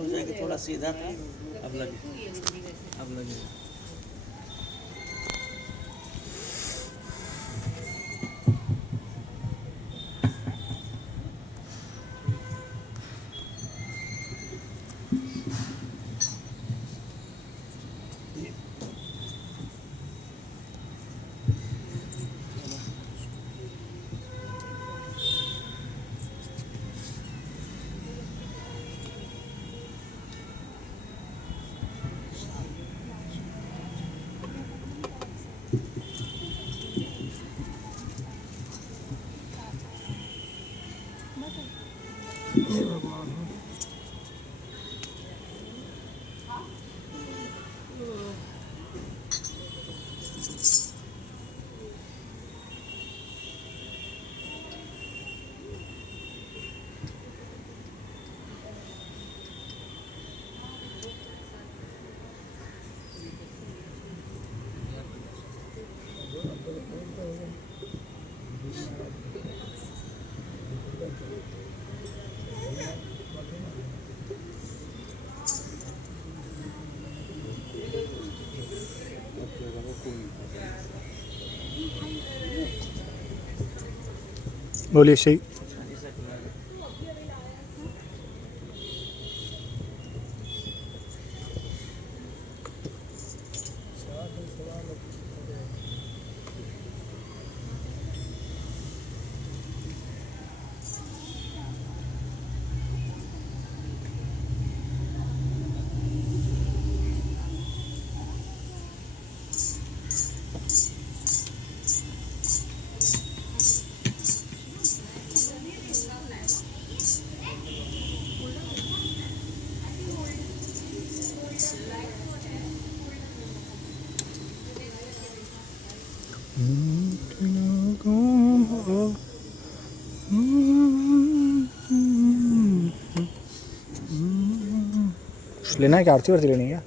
हो जाएगा, थोड़ा सीधा था, अब लगे, अब लगे। बोलिए सही। लेना है क्या? आरती वारती लेनी है क्या?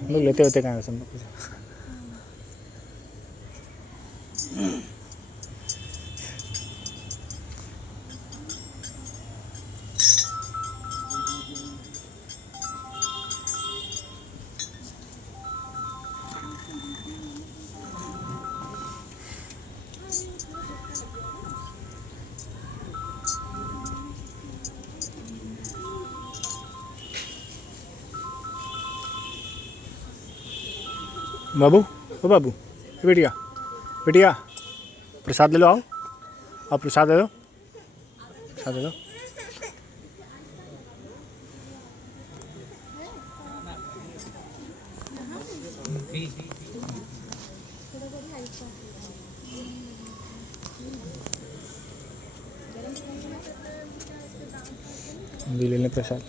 हम लोग लेते होते कहाँ है सब लोग? बाबू, ओ बाबू, बिटिया बिटिया, प्रसाद ले लो। आओ, आप प्रसाद दे दो, प्रसाद दे दो। भी ले लें प्रसाद।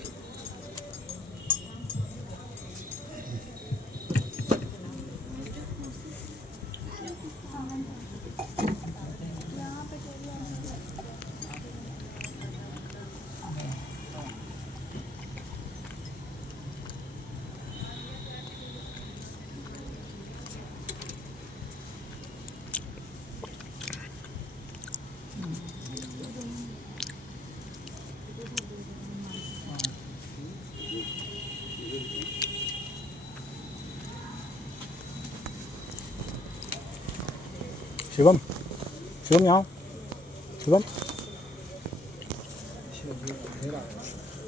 शिवम, शिवम यहाँ, शिवम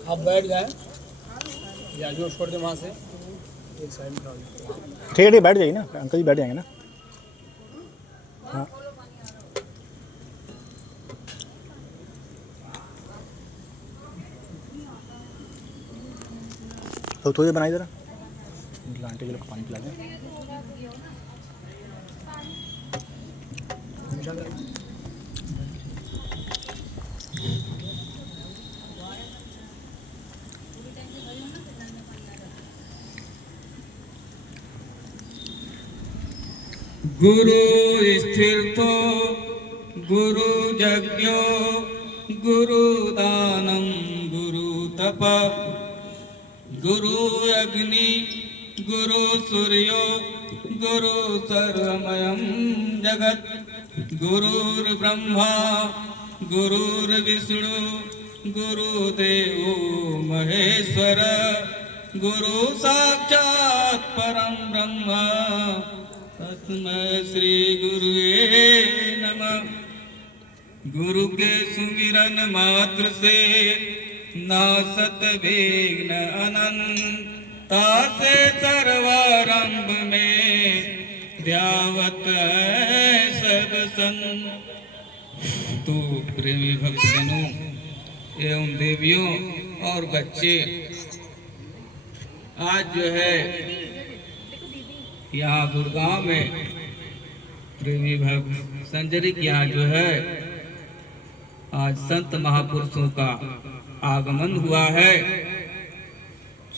आप बैठ जाए या जो छोड़ दे वहाँ से एक साइड में। ठीक है, ठीक, बैठ जाइए ना, अंकल जी बैठ जाएंगे ना। हाँ, तो थोड़ी बनाई जरा, आंटी के लोग पानी पिला दें। गुरु स्थिर तो गुरु यज्ञो गुरु दानम गुरु तप गुरु अग्नि गुरु सूर्यो गुरु सर्वमयं जगत गुरुर्ब्रह्मा गुरुर्विष्णु गुरुदेवो महेश्वर गुरु साक्षात् परं ब्रह्म तस्मै श्री गुरुवे नमः। गुरु के सुमिरन मात्र से नासत विघ्न अनंता से सर्वारंभ में ध्यावत है सब संत। तो प्रेमी भक्तजनों एवं देवियों और बच्चे, आज जो है यहाँ गुड़गांव में प्रेमी भक्त संजरी के यहाँ जो है आज संत महापुरुषों का आगमन हुआ है।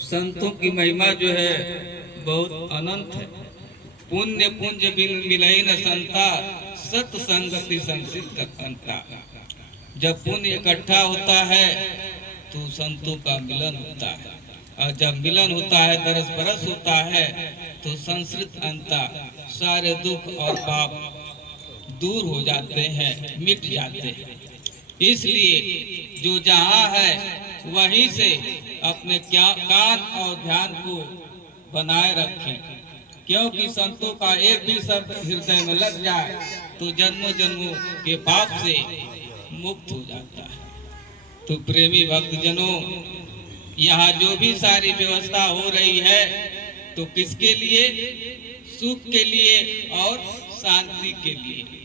संतों की महिमा जो है बहुत अनंत है। पुण्य पुंज बिन मिलई न संता सत संगति संसिद्ध कंता। जब पुण्य इकट्ठा होता है तो संतों का मिलन होता है, और जब मिलन होता है दरस बरस होता है तो संस्कृत अंता सारे दुख और पाप दूर हो जाते हैं, मिट जाते हैं। इसलिए जो जहाँ है वहीं से अपने कान और ध्यान को बनाए रखें, क्योंकि संतों का एक भी शब्द हृदय में लग जाए तो जन्मों जन्मों के पाप से मुक्त हो जाता है। तो प्रेमी भक्तजनों, यहाँ जो भी सारी व्यवस्था हो रही है तो किसके लिए? सुख के लिए और शांति के लिए।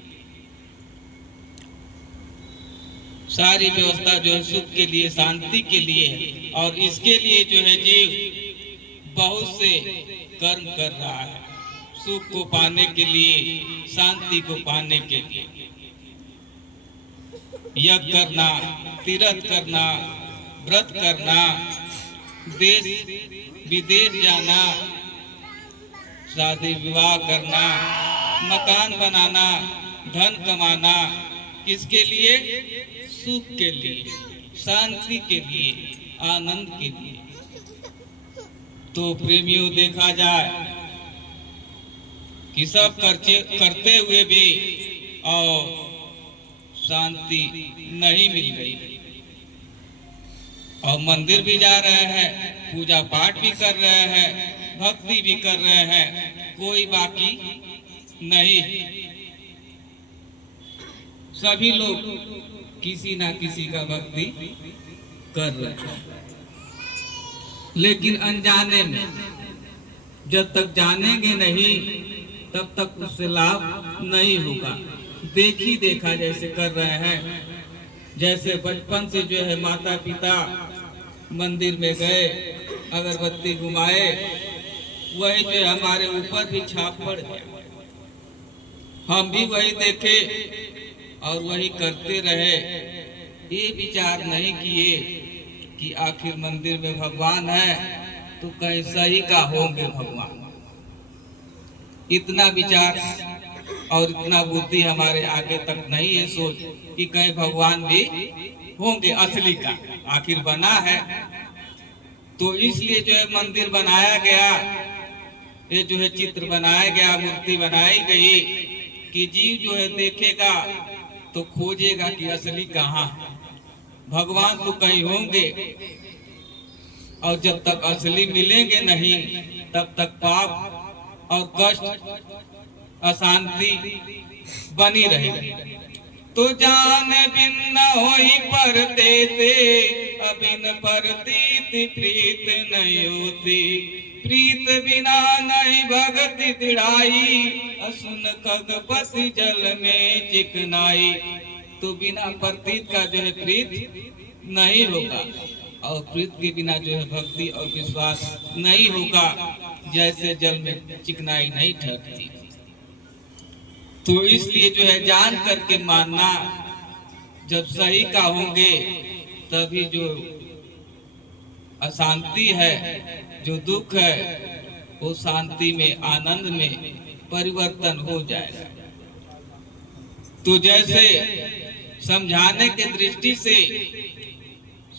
सारी व्यवस्था जो है सुख के लिए, शांति के लिए है। और इसके लिए जो है जीव बहुत से कर्म कर रहा है, सुख को पाने के लिए, शांति को पाने के लिए। यज्ञ करना, तीर्थ करना, व्रत करना, देश विदेश जाना, शादी विवाह करना, मकान बनाना, धन कमाना, किसके लिए? सुख के लिए, शांति के लिए, आनंद के लिए। तो प्रेमियों, देखा जाए कि सब करते हुए भी और शांति नहीं मिल रही। और मंदिर भी जा रहे हैं, पूजा पाठ भी कर रहे हैं, भक्ति भी कर रहे हैं, कोई बाकी नहीं। सभी लोग किसी ना किसी का भक्ति कर रहे हैं, लेकिन अनजाने में। जब तक जानेंगे नहीं तब तक उससे लाभ नहीं होगा। देखी देखा जैसे कर रहे हैं, जैसे बचपन से जो है माता पिता मंदिर में गए, अगरबत्ती घुमाए, वही जो हमारे ऊपर भी छाप पड़ गया। हम भी वही देखे और वही करते रहे। ये विचार नहीं किए कि आखिर मंदिर में भगवान है तो कहीं सही का होंगे भगवान। इतना विचार और इतना बुद्धि हमारे आगे तक नहीं है सोच कि कहीं भगवान भी होंगे असली का। आखिर बना है तो इसलिए जो है मंदिर बनाया गया, ये जो है चित्र बनाया गया, मूर्ति बनाई गई कि जीव जो है देखेगा तो खोजेगा कि असली कहाँ है। भगवान तो कहीं होंगे, और जब तक असली मिलेंगे नहीं तब तक पाप और कष्ट, अशांति बनी रहेगी। तो जान बिन न होई परते ते, अबिन परतीत प्रीत नहीं होती। प्रीत बिना नहीं भगति दृढ़ाई, असुन खगपति जल में चिकनाई। तो बिना प्रतीत का जो है प्रीत नहीं होगा, और प्रीत के बिना जो है भक्ति और विश्वास नहीं होगा। जैसे जल में चिकनाई नहीं ठहरती। तो इसलिए जो है जान करके मानना, जब सही का होंगे तभी जो अशांति है, जो दुख है, वो शांति में, आनंद में परिवर्तन हो जाएगा। तो जैसे समझाने के दृष्टि से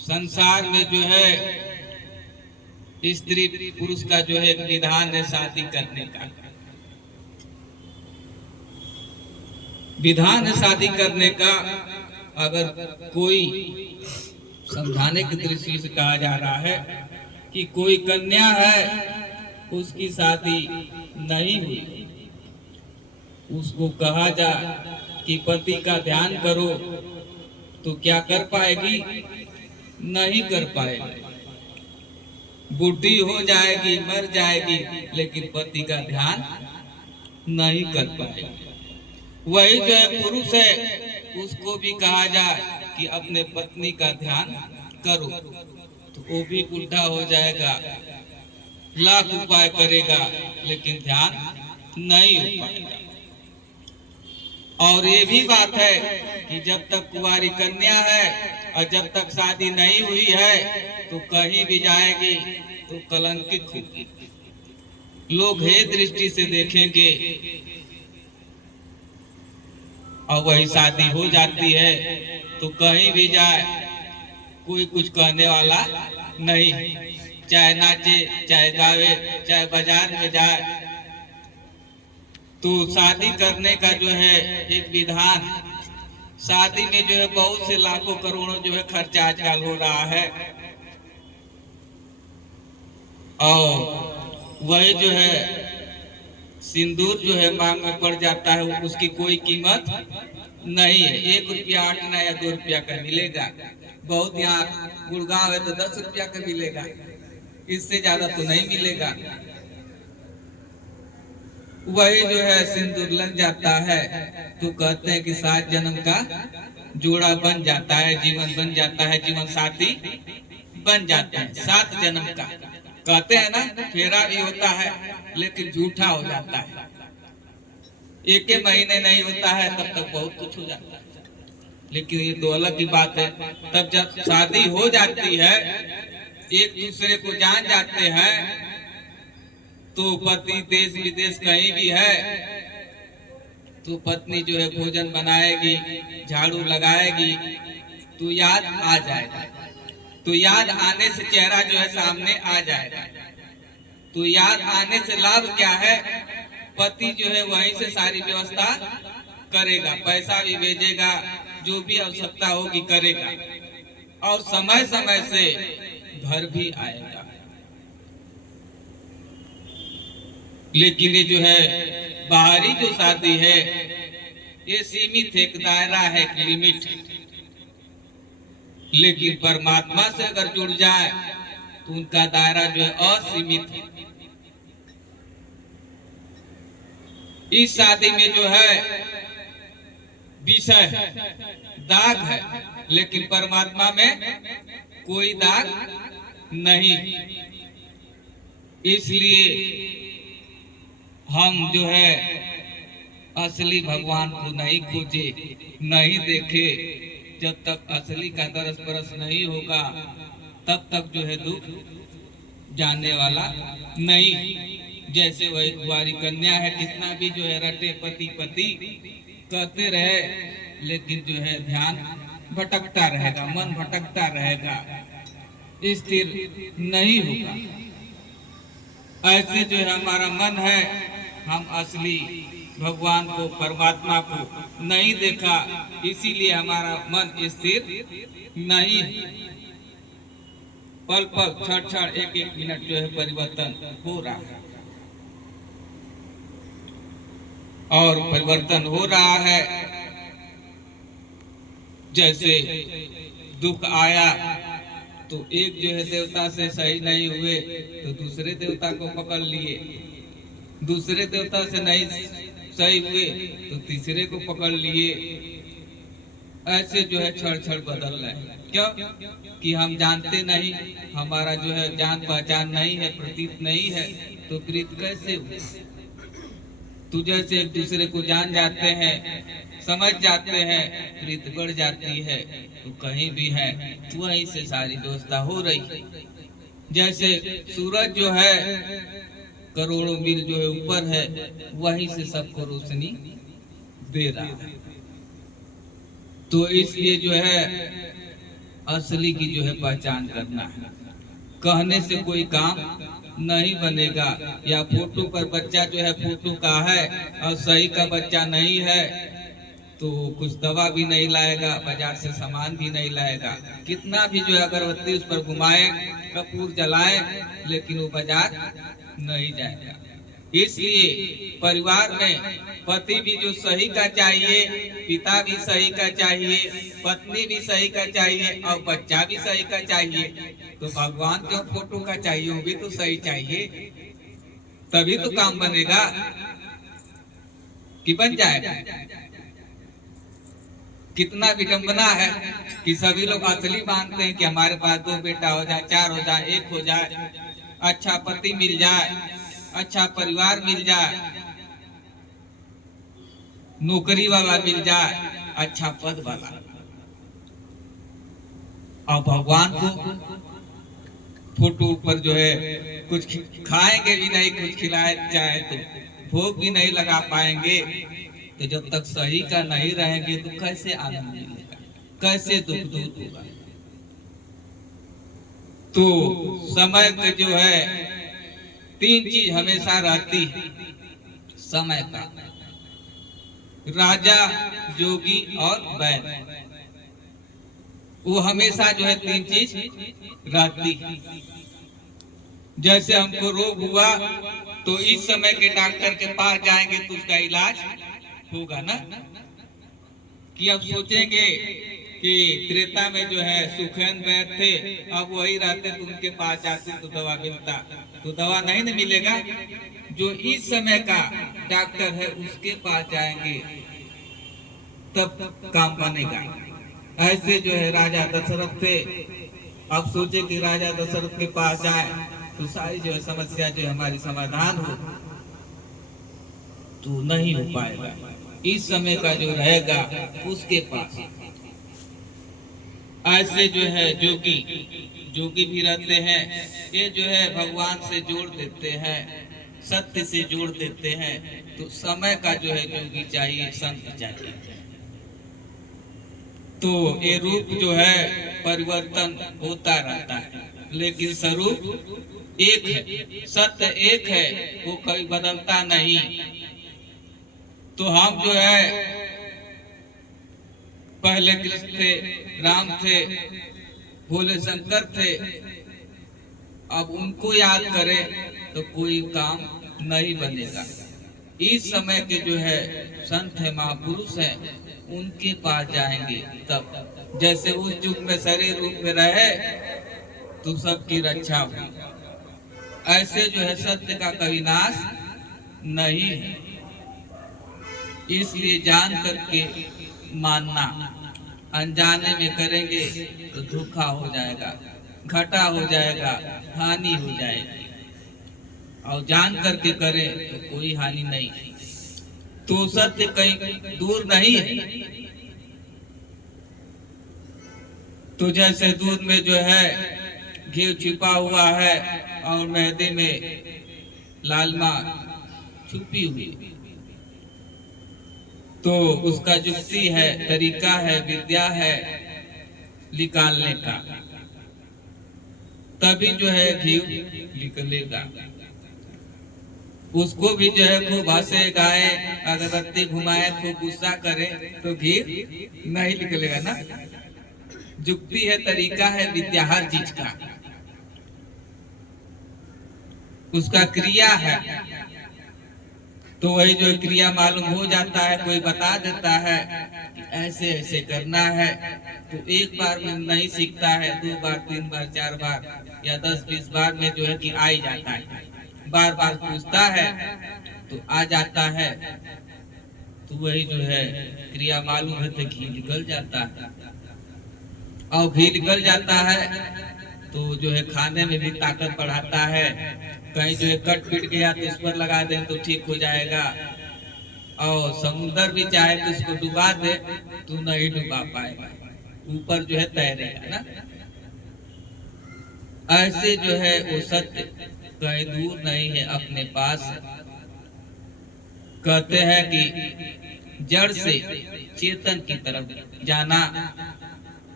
संसार में जो है स्त्री पुरुष का जो है एक विधान है शादी करने का, विधान है शादी करने का। अगर कोई समझाने की दृष्टि से कहा जा रहा है कि कोई कन्या है, उसकी शादी नहीं हुई, उसको कहा जा कि पति का ध्यान करो, तो क्या कर पाएगी? नहीं कर पाएगी। बूढ़ी हो जाएगी, मर जाएगी, लेकिन पति का ध्यान नहीं कर पाएगी। वही जो है पुरुष है, उसको भी कहा जाए कि अपने पत्नी का ध्यान करो, तो वो भी बूढ़ा हो जाएगा, लाख उपाय करेगा, लेकिन ध्यान नहीं हो पाएगा। और ये भी बात है कि जब तक कुंवारी कन्या है और जब तक शादी नहीं हुई है तो कहीं भी जाएगी तो कलंकित होगी। लोग हे दृष्टि से देखेंगे, और वही शादी हो जाती है तो कहीं भी जाए कोई कुछ कहने वाला नहीं, चाहे नाचे, चाहे गावे, चाहे बाजार में जाए। तो शादी करने का जो है एक विधान, शादी में जो है बहुत से लाखों करोड़ों जो है खर्चा आजकल हो रहा है, और वही जो है सिंदूर जो है मांग में पड़ जाता है, उसकी कोई कीमत नहीं है। 1 रुपया 8 आना या 2 रुपया का मिलेगा। बहुत यहाँ गुड़गांव है तो 10 रुपया का मिलेगा, इससे ज्यादा तो नहीं मिलेगा। वही जो है सिंदूर लग जाता है तो कहते हैं कि 7 जन्म का जोड़ा बन जाता है, जीवन बन जाता है, जीवन साथी बन जाता है 7 जन्म का। कहते हैं ना, फेरा भी होता है लेकिन झूठा हो जाता है। 1 महीने नहीं होता है तब तक बहुत कुछ हो जाता है, लेकिन ये तो अलग की बात है। तब जब शादी हो जाती है, एक दूसरे को जान जाते हैं, तो पति देश विदेश कहीं भी है तो पत्नी जो है भोजन बनाएगी, झाड़ू लगाएगी तो याद आ जाएगा। तो याद आने से चेहरा जो है सामने आ जाएगा। तो याद आने से लाभ क्या है? पति जो है वहीं से सारी व्यवस्था करेगा, पैसा भी भेजेगा, जो भी आवश्यकता होगी करेगा, और समय समय से घर भी आएगा। लेकिन ये जो है बाहरी जो शादी है ये सीमित है, एक दायरा है, एक लिमिट है। लेकिन परमात्मा से अगर जुड़ जाए तो उनका दायरा जो है असीमित है। इस शादी में जो है विषय है, दाग है, लेकिन परमात्मा में कोई दाग नहीं। इसलिए हम जो है असली भगवान को नहीं खोजे, नहीं देखे। जब तक असली का दरस परस नहीं होगा तब तक जो है दुख जाने वाला नहीं। जैसे वही कुंवारी कन्या है, कितना भी जो है रटे पति पति कहते रहे, लेकिन जो है ध्यान भटकता रहेगा, मन भटकता रहेगा, स्थिर नहीं होगा। ऐसे जो है हमारा मन है, हम असली भगवान को, परमात्मा को नहीं देखा, इसीलिए हमारा मन स्थिर नहीं। पल पल क्षण क्षण एक एक मिनट जो है परिवर्तन हो रहा है, और परिवर्तन हो रहा है। जैसे दुख आया तो एक जो है देवता से सही नहीं हुए तो दूसरे देवता को पकड़ लिए, दूसरे देवता से नहीं सही हुए तो तीसरे को पकड़ लिए। ऐसे जो है क्षण क्षण बदल रहे हैं। क्यों? कि हम जानते नहीं, हमारा जो है जान पहचान नहीं है, प्रतीत नहीं है, तो प्रीत कैसे हुई? तो जैसे एक दूसरे को जान जाते हैं, समझ जाते हैं, प्रीत बढ़ जाती है, तो कहीं भी है वहीं से सारी व्यवस्था हो रही। जैसे सूरज जो है करोड़ों मील जो है ऊपर है, वहीं से सबको रोशनी दे रहा है। तो इसलिए जो है असली की जो है पहचान करना है। कहने से कोई काम नहीं बनेगा। या फोटो पर बच्चा जो है फोटो का है और सही का बच्चा नहीं है तो कुछ दवा भी नहीं लाएगा, बाजार से सामान भी नहीं लाएगा। कितना भी जो है अगरबत्ती उस पर घुमाए, कपूर जलाए, लेकिन वो बाजार नहीं जाएगा। इसलिए परिवार में पति भी जो सही का चाहिए, पिता भी सही का चाहिए, पत्नी भी सही का चाहिए और बच्चा भी सही का चाहिए। तो भगवान क्यों फोटो का चाहिए? वो भी तो सही चाहिए, तभी तो काम बनेगा कि बन जाएगा। कितना विडंबना है कि सभी लोग असली मानते हैं कि हमारे पास 2 बेटा हो जाए, 4 हो जाए, 1 हो जाए, अच्छा पति मिल जाए, अच्छा परिवार मिल जाए, नौकरी वाला मिल जाए, अच्छा पद वाला। और भगवान को फोटो पर जो है कुछ खाएंगे भी नहीं, कुछ खिलाए चाहे तो भोग भी नहीं लगा पाएंगे। तो जब तक सही का नहीं रहेंगे तो कैसे आनंद मिलेगा, कैसे दुख दूर होगा? तो समय के जो है 3 चीज हमेशा रहती है समय का, राजा, जोगी और वैद्य। वो हमेशा जो है 3 चीज रहती है। जैसे हमको रोग हुआ तो इस समय के डॉक्टर के पास जाएंगे तो उसका इलाज होगा ना, कि अब सोचेंगे कि त्रेता में जो है सुखैन वैद्य थे, अब वही रहते तो उनके पास जाते तो दवा मिलता, तो दवा नहीं न मिलेगा। जो इस समय का डॉक्टर है उसके पास जाएंगे तब काम बनेगा। ऐसे जो है राजा दशरथ थे, अब सोचे कि राजा दशरथ के पास जाए तो सारी जो है समस्या जो हमारी समाधान हो, तो नहीं हो पाएगा। इस समय का जो रहेगा उसके पास ऐसे जो है जोगी भी रहते हैं, ये जो है भगवान से जोड़ देते हैं, सत्य से जोड़ देते हैं। तो समय का जो है जोगी चाहिए, संत चाहिए। तो ये रूप जो है परिवर्तन होता रहता है, लेकिन स्वरूप एक है, सत्य एक है, वो कभी बदलता नहीं। तो हम जो है पहले कृष्ण थे, राम थे, भोले शंकर थे, अब उनको याद करें तो कोई काम नहीं बनेगा। इस समय के जो है संत है, महापुरुष है, उनके पास जाएंगे तब। जैसे उस युग में शरीर रूप में रहे तो सबकी रक्षा हुई, ऐसे जो है सत्य का कभी नाश नहीं है। इसलिए जान करके मानना, अनजाने में करेंगे तो धोखा हो जाएगा, घाटा हो जाएगा, हानि हो जाएगी। और जान करके करें तो कोई हानि नहीं। तो सत्य कहीं दूर नहीं है। तो जैसे दूध में जो है घी छिपा हुआ है और मेहंदी में लालमा छुपी हुई, तो उसका युक्ति है, तरीका है, विद्या है निकालने का, तभी जो है घी निकलेगा। उसको भी जो है खूब हंसे गाए, अगरबत्ती घुमाए, खूब गुस्सा करे तो घी नहीं निकलेगा ना। युक्ति है, तरीका है, विद्या हर चीज का, उसका क्रिया है। तो वही जो क्रिया मालूम हो जाता है, कोई बता देता है कि ऐसे ऐसे करना है, तो एक बार में नहीं सीखता है, 2 बार 3 बार 4 बार या 10-20 बार में जो है कि आ ही जाता है। बार बार पूछता है तो आ जाता है। तो वही जो है क्रिया मालूम है तो घी निकल जाता है। और घी निकल जाता है तो जो है खाने में भी ताकत बढ़ाता है। कहीं जो है कट पिट गया तो उस पर लगा दे तो ठीक हो जाएगा। और समुद्र भी चाहे तो उसको डुबा दे तो नहीं डुबा पाएगा, ऊपर जो है तैरेगा ना। ऐसे जो है वो सत्य कहीं दूर नहीं है, अपने पास। कहते हैं कि जड़ से चेतन की तरफ जाना,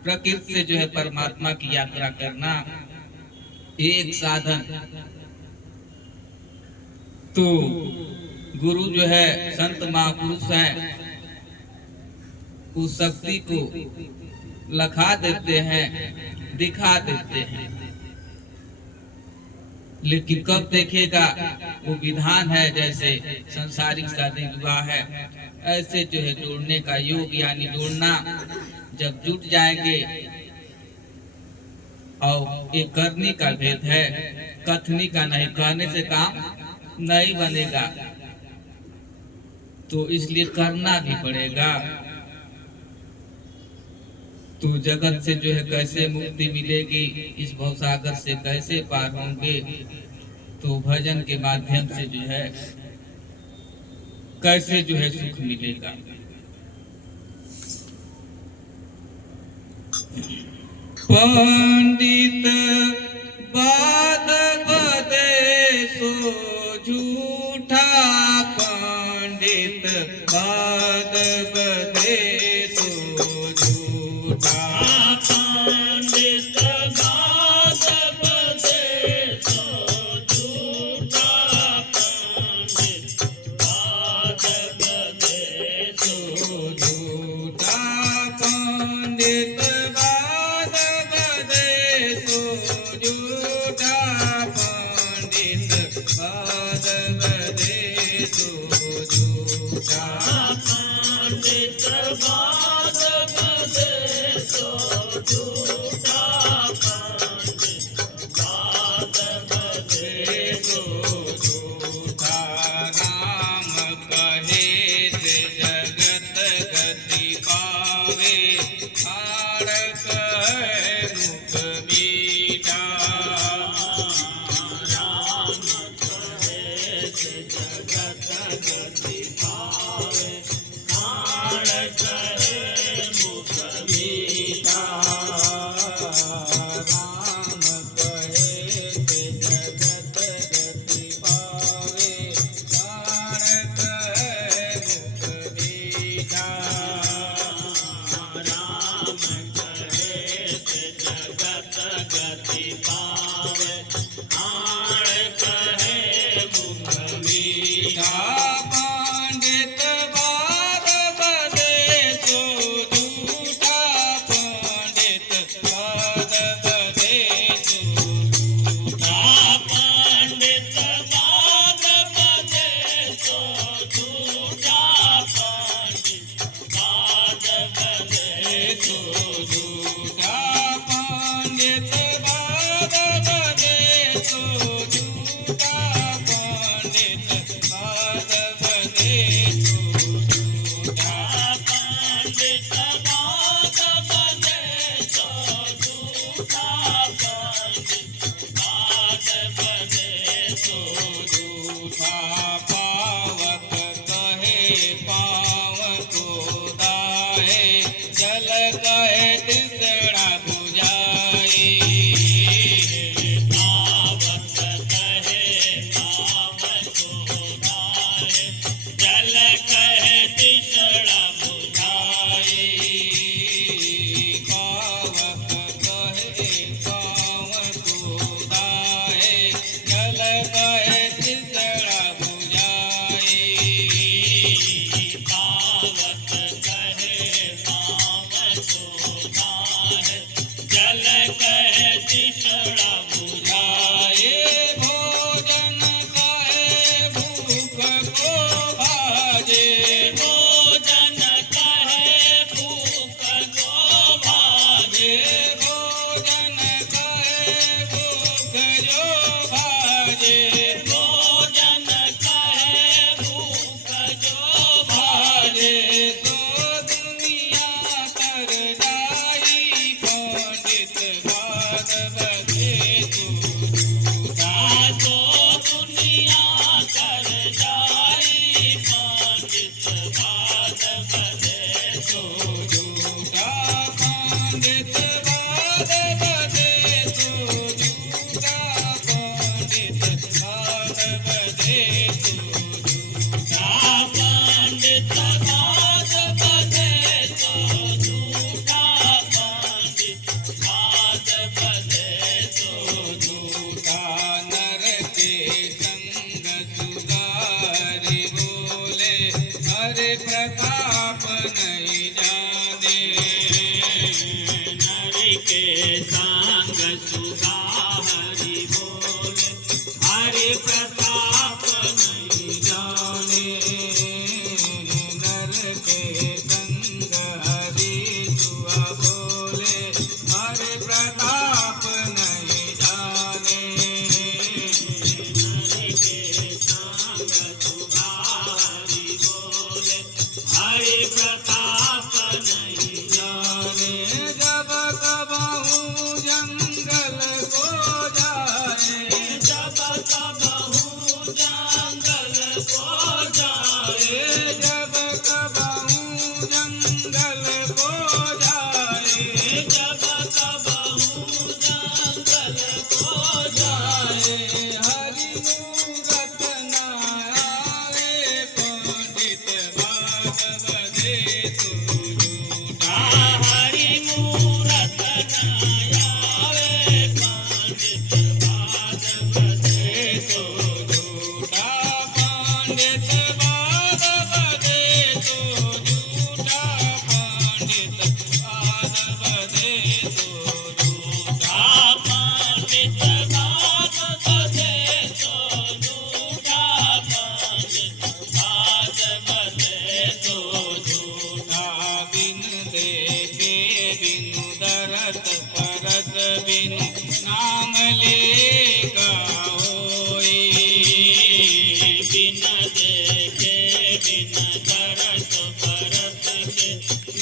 प्रकृति से जो है परमात्मा की यात्रा करना एक साधन। तो गुरु जो है संत महापुरुष है, उस शक्ति को लखा देते हैं, दिखा देते हैं। लेकिन कब देखेगा, वो विधान है। जैसे संसारिक शादी विवाह है, ऐसे जो है जोड़ने का योग, यानी जोड़ना जब जुट जाएंगे। और ये करनी का भेद है, कथनी का नहीं, कहने से काम नहीं बनेगा। तो इसलिए करना भी पड़ेगा। तो जगत से जो है कैसे मुक्ति मिलेगी, इस भवसागर से कैसे पार होंगे, तो भजन के माध्यम से जो है कैसे जो है सुख मिलेगा। पंडित बाद बदे सो झूठा, पंडित बाद बदे सो झूठा, पंडित बाद बदे सो झूठा, पंडित बाद बदे सो झूठा, पंडित बाद बदे सो झूठा, पंडित बाद बदे सो झूठा, पंडित बाद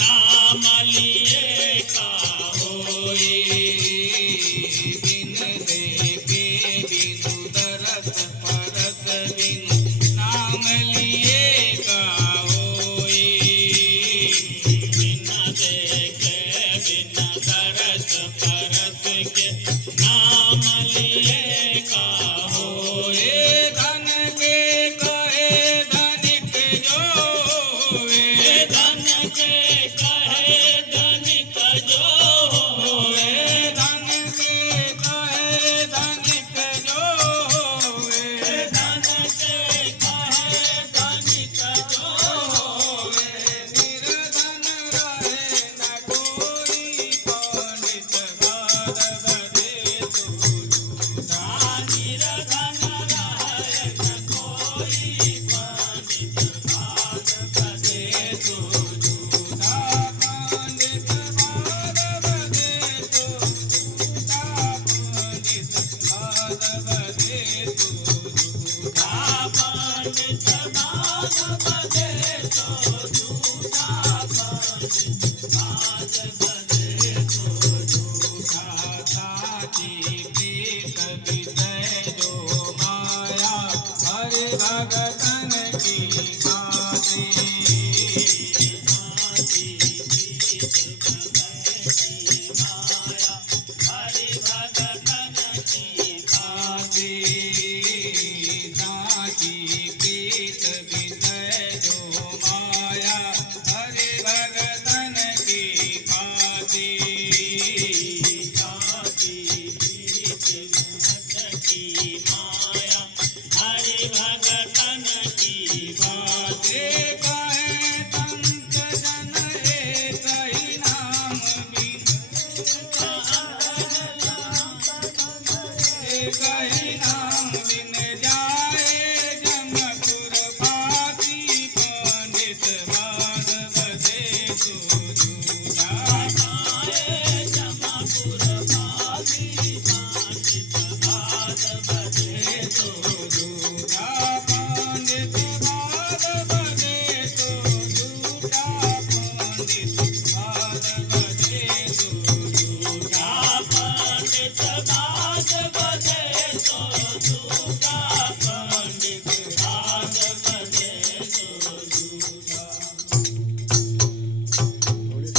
नाम लिए का होए बिन देखे बिनु दरस परस बिनु नाम लिए का होए बिन देखे बिन दरस परस के नाम लिए का होए धन के कहे धनिक जो होए धन के कहे धनिक जो होए धन के कहे धनिक जो होए धन के कहे धनिक जो होए निर्धन रहे न कोई पंडित गाद बदे तू निर्धन रहे न कोई पंडित गाद बदे तू पंडित गाद बदे तू पंडित गाद बदे तू पंडित गाद बदे तो झूठा पंडित गाद बदे तो झूठा साची प्रीत विषय जो माया हरि भगतन की बातें साची प्रीत विषय की माया हरि भगतन की बातें साची प्रीत विषय जो माया हरि भगतन की बातें साची प्रीत विषय की माया हरि भगतन की बातें कहे संत जन एक ही नाम बिन एक ही नाम बिन जाए जमपुर फांसी पंडित गाद बदे तो झूठा जाए जमपुर फांसी पंडित गाद बदे तो झूठा पंडित गाद बदे तो झूठा पंडित गाद बदे तो झूठा पंडित गाद बदे तो झूठा पंडित गाद बदे तो झूठा।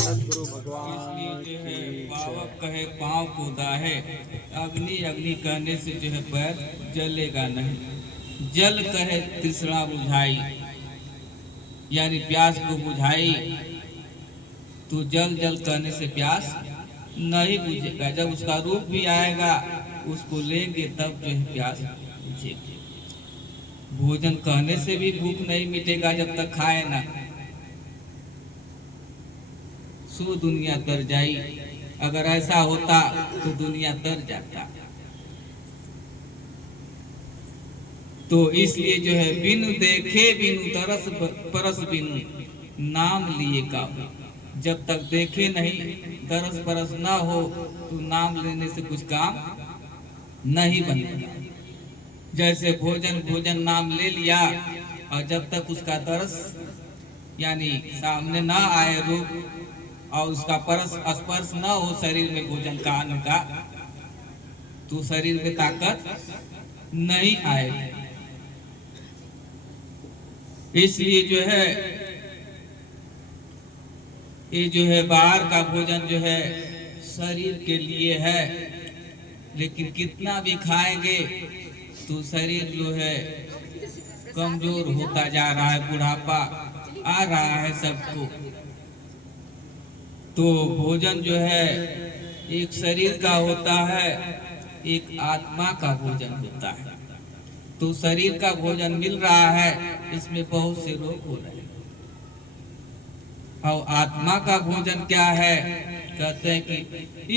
सदगुरु भगवान इसलिए जो है पावक कहे पाँव को दाहे अग्नि अग्नि कहने से जो है पैर जलेगा नहीं जल कहे तृष्णा बुझाई यानी प्यास को बुझाई तो जल जल कहने से प्यास नहीं बुझेगा जब उसका रूप भी आएगा उसको लेंगे तब जो है प्यास बुझेगी भोजन कहने से भी भूख नहीं मिटेगा जब तक खाए ना सो दुनिया तर जाई अगर ऐसा होता तो दुनिया तर जाता तो इसलिए जो है बिनु देखे बिनु तरस परस बिनु नाम लिए का जब तक देखे नहीं तरस परस ना हो तो नाम लेने से कुछ काम नहीं बनेगा जैसे भोजन भोजन नाम ले लिया और जब तक उसका तरस यानी सामने ना आए रूप और उसका परस स्पर्श न हो शरीर में भोजन का अन्न का तो शरीर में ताकत नहीं आए इसलिए जो है ये जो है बाहर का भोजन जो है शरीर के लिए है लेकिन कितना भी खाएंगे तो शरीर जो है कमजोर होता जा रहा है बुढ़ापा आ रहा है सबको तो भोजन जो है एक शरीर का होता है एक आत्मा का भोजन होता है तो शरीर का भोजन मिल रहा है इसमें बहुत से रोग हो रहे हैं और आत्मा का भोजन क्या है कहते हैं कि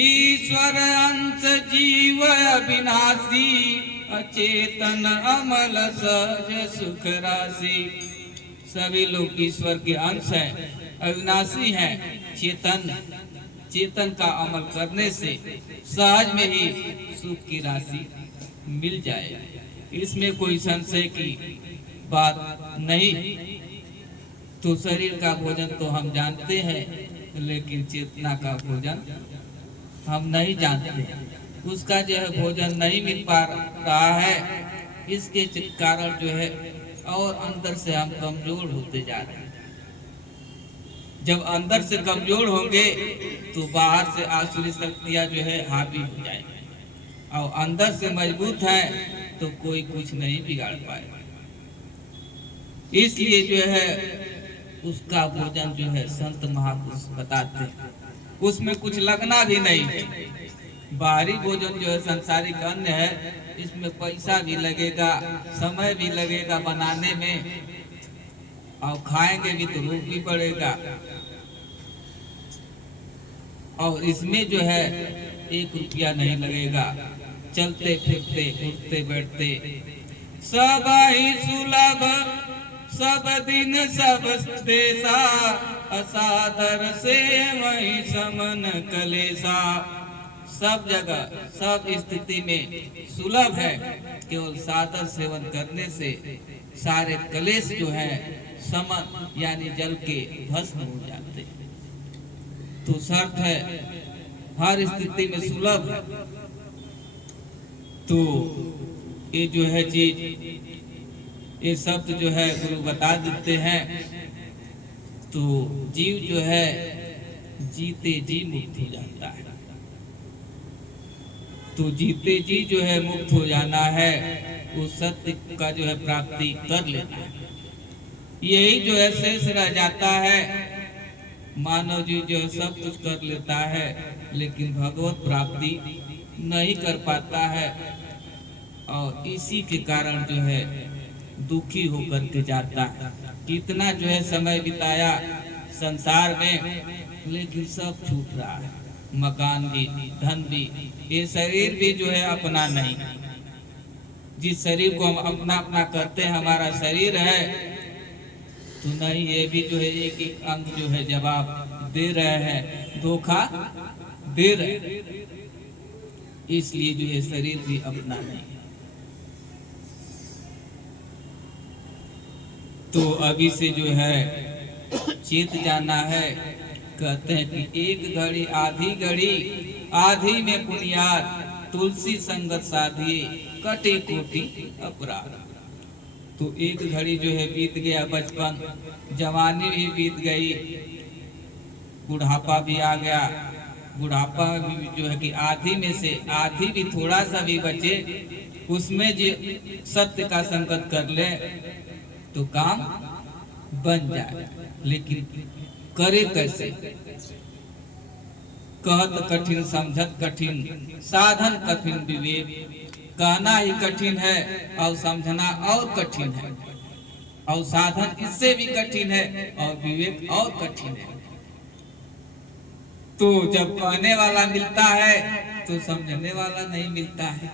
ईश्वर अंश जीव अविनाशी अचेतन अमल सहज सुख राशि सभी लोग ईश्वर के अंश हैं अविनाशी हैं चेतन का अमल करने से सहज में ही सुख की राशि मिल जाए इसमें कोई संशय की बात नहीं तो शरीर का भोजन तो हम जानते हैं, लेकिन चेतना का भोजन हम नहीं जानते। उसका जो है भोजन नहीं मिल पा रहा है, इसके कारण जो है और अंदर से हम कमजोर होते जा रहे हैं। जब अंदर से कमजोर होंगे तो बाहर से आसुरी शक्तियां जो है हावी हो जाएंगी, और अंदर से मजबूत है तो कोई कुछ नहीं बिगाड़ पाएगा। इसलिए जो है उसका भोजन जो है संत महापुरुष बताते हैं, उसमें कुछ लगना भी नहीं है। बाहरी भोजन जो है सांसारिक अन्न है, इसमें पैसा भी लगेगा, समय भी लगेगा बनाने में, और खाएंगे भी तो रोग भी पड़ेगा। और इसमें जो है 1 रुपया नहीं लगेगा, चलते फिरते उठते बैठते सब ही सुलभ, सब दिन सब देशा, असादर से वही समन कलेसा। सब जगह सब स्थिति में सुलभ है, केवल सादर सेवन करने से सारे कलेश जो है समन यानी जल के भस्म हो जाते हैं। तो शर्त है हर स्थिति में सुलभ है। तो ये जो है चीज, ये शब्द जो है गुरु बता देते हैं। तो जीव जो है जीते जी मुक्त हो जाता है। तो जीते जी जो है मुक्त हो जाना है, वो सत्य का जो है प्राप्ति कर लेना है। यही जो है शेष रह जाता है। मानव जी जो है सब कुछ कर लेता है, लेकिन भगवत प्राप्ति नहीं कर पाता है, और इसी के कारण जो है दुखी होकर के जाता है। कितना जो है समय बिताया संसार में, लेकिन सब छूट रहा है। मकान भी, धन भी, ये शरीर भी जो है अपना नहीं। जिस शरीर को हम अपना अपना करते हैं हमारा शरीर है, तो नहीं, ये भी जो है एक एक अंग जो है जवाब दे रहे हैं, धोखा दे रहे। इसलिए जो है शरीर भी अपना नहीं है। तो अभी से जो है चेत जाना है। कहते हैं कि एक घड़ी आधी घड़ी, आधी में पुनियार, तुलसी संगत साधिए, कटे कोटि अपराध। तो एक घड़ी जो है बीत गया, बचपन, जवानी भी बीत गई, बुढ़ापा भी आ गया। बुढ़ापा भी जो है कि आधी में से आधी भी थोड़ा सा भी बचे, उसमें जो सत्य का संगत कर ले तो काम बन जाए। लेकिन करे कैसे? कहत कठिन समझत कठिन, साधन कठिन विवेक। कहना ही कठिन है और समझना और कठिन है, और साधन इससे भी कठिन है, और विवेक और कठिन है। तो जब कहने वाला मिलता है तो समझने वाला नहीं मिलता है।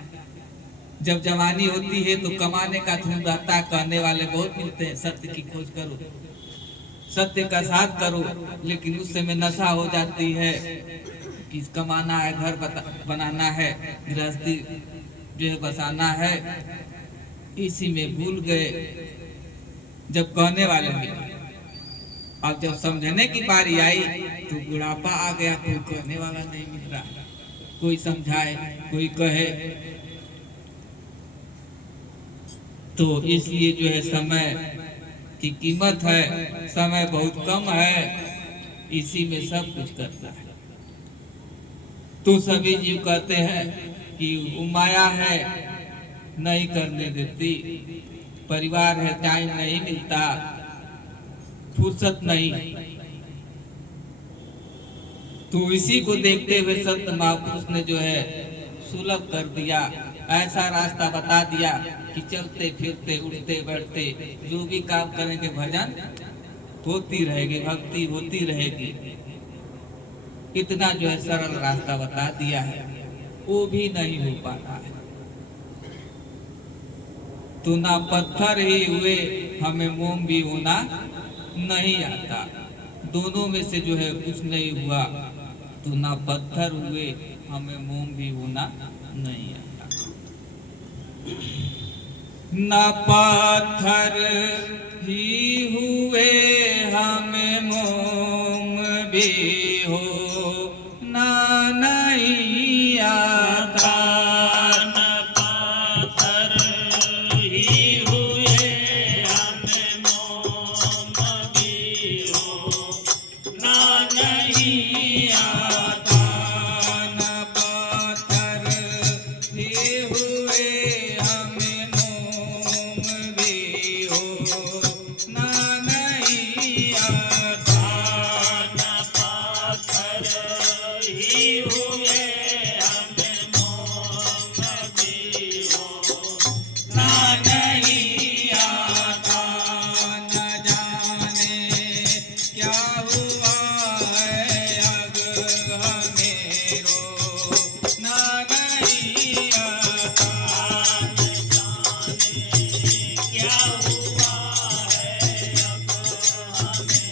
जब जवानी होती है तो कमाने का धूम रहता है, कहने वाले बहुत मिलते हैं। सत्य की खोज करो, सत्य का साथ करो, लेकिन उस समय नशा हो जाती है कि कमाना है, घर बनाना है, गृहस्थी जो है बसाना है, इसी में भूल गए जब कहने वाले मिले। अब जब समझने की बारी आई तो बुढ़ापा आ गया, कोई कहने वाला नहीं मिल रहा, कोई समझाए, कोई कहे। तो इसलिए जो है समय की कीमत है, समय बहुत कम है, इसी में सब कुछ करना है। तो सभी जीव कहते हैं कि वो माया है, नहीं करने देती, परिवार है, टाइम नहीं मिलता, फुर्सत नहीं। तो इसी को देखते हुए संत महापुरुष ने जो है सुलभ कर दिया, ऐसा रास्ता बता दिया कि चलते फिरते उठते बैठते जो भी काम करेंगे भजन होती रहेगी, भक्ति होती रहेगी। इतना जो है सरल रास्ता बता दिया है, वो भी नहीं हो पाता है। तो ना पत्थर ही हुए, हमें मोम भी होना नहीं आता। दोनों में से जो है कुछ नहीं हुआ, तो ना पत्थर हुए, हमें मोम भी होना नहीं आता। न पाथर ही हुए हमें मोम भी हो ना नहीं आता। न पाथर ही हुए हमें मोम भी हो ना नहीं आता। न पाथर ही हुए हमें मोम भी हो ना नहीं आता। न पाथर ही हुए हमें मोम भी हो ना नहीं आता। न जाने क्या हुआ है अब हमेरो ना नहीं आता। क्या हुआ है अब हमें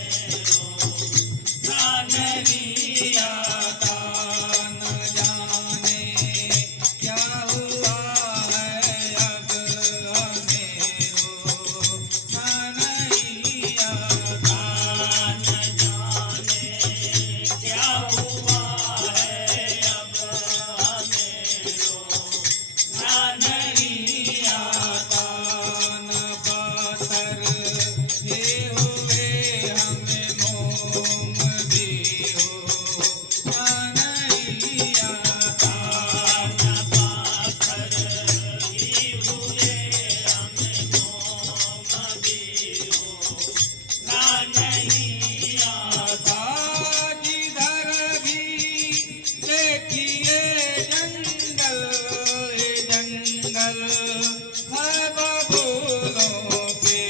ना नहीं आता। न जाने क्या हुआ है अब हमेरो ना नहीं आता। न जाने क्या हुआ है अब हमें ना नहीं आता। न पाथर ये हुए हमें मोम भी हो ना नहीं आता। न पाथर ही हुए हमें मोम भी हो ना नहीं आता। जिधर भी देखिए जंगल जंगल है बबूलों के।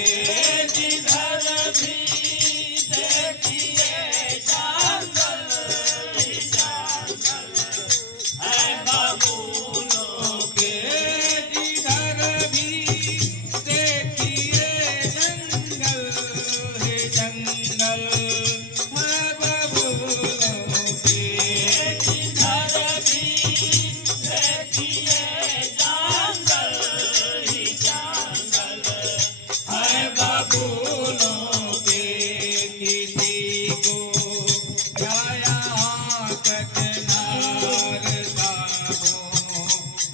जिधर भी देखिए जंगल है बबूलों के जिधर भी देखिए जंगल जंगल है बबूलों के। जिधर भी देखिए जंगल है बबूलों के किसी को क्या यहाँ कचनार का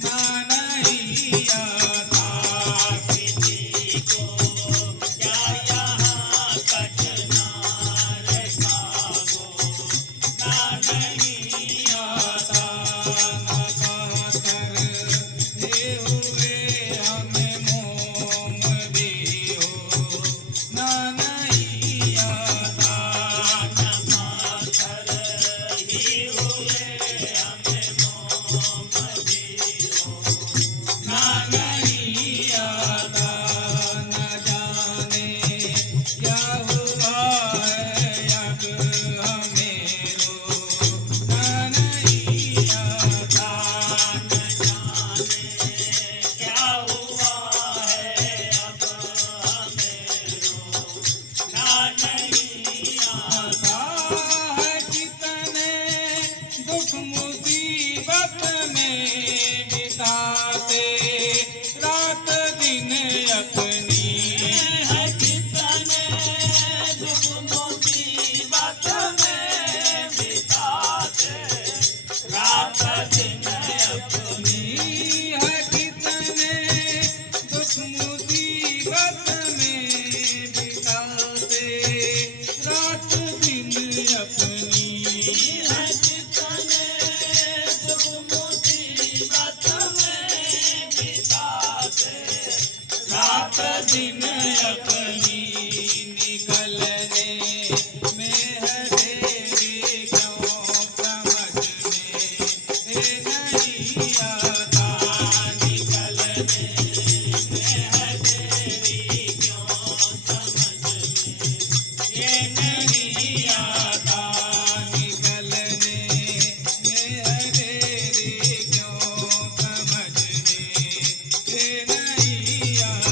ना नहीं आता। किसी को क्या यहाँ कचनार का हो ना नहीं आता। न पाथर ये हुए हमें मोम भी हो ना नहीं आता। न पाथर ही हुए हमें मोम भी हो ना नहीं आता। न जाने क्या हुआ है अब हमेरो ना नहीं आता। न जाने क्या हुआ है अब हमें ना नहीं आता। आता है कितने दुख मुसीबत में बिताते रात दिन अपनी। है कितने दुख मुसीबत में बिताते रात दिन अपनी। है कितने दुख मुसीबत में बिताते रात दिन अपनी। है कितने दुख मुसीबत में बिताते रात दिन अपनी। निकलने में है देरी क्यों समझ में नहीं आता। निकलने में है देरी क्यों समझ में ये नहीं आता। निकलने में है देरी क्यों समझ में नहीं आता।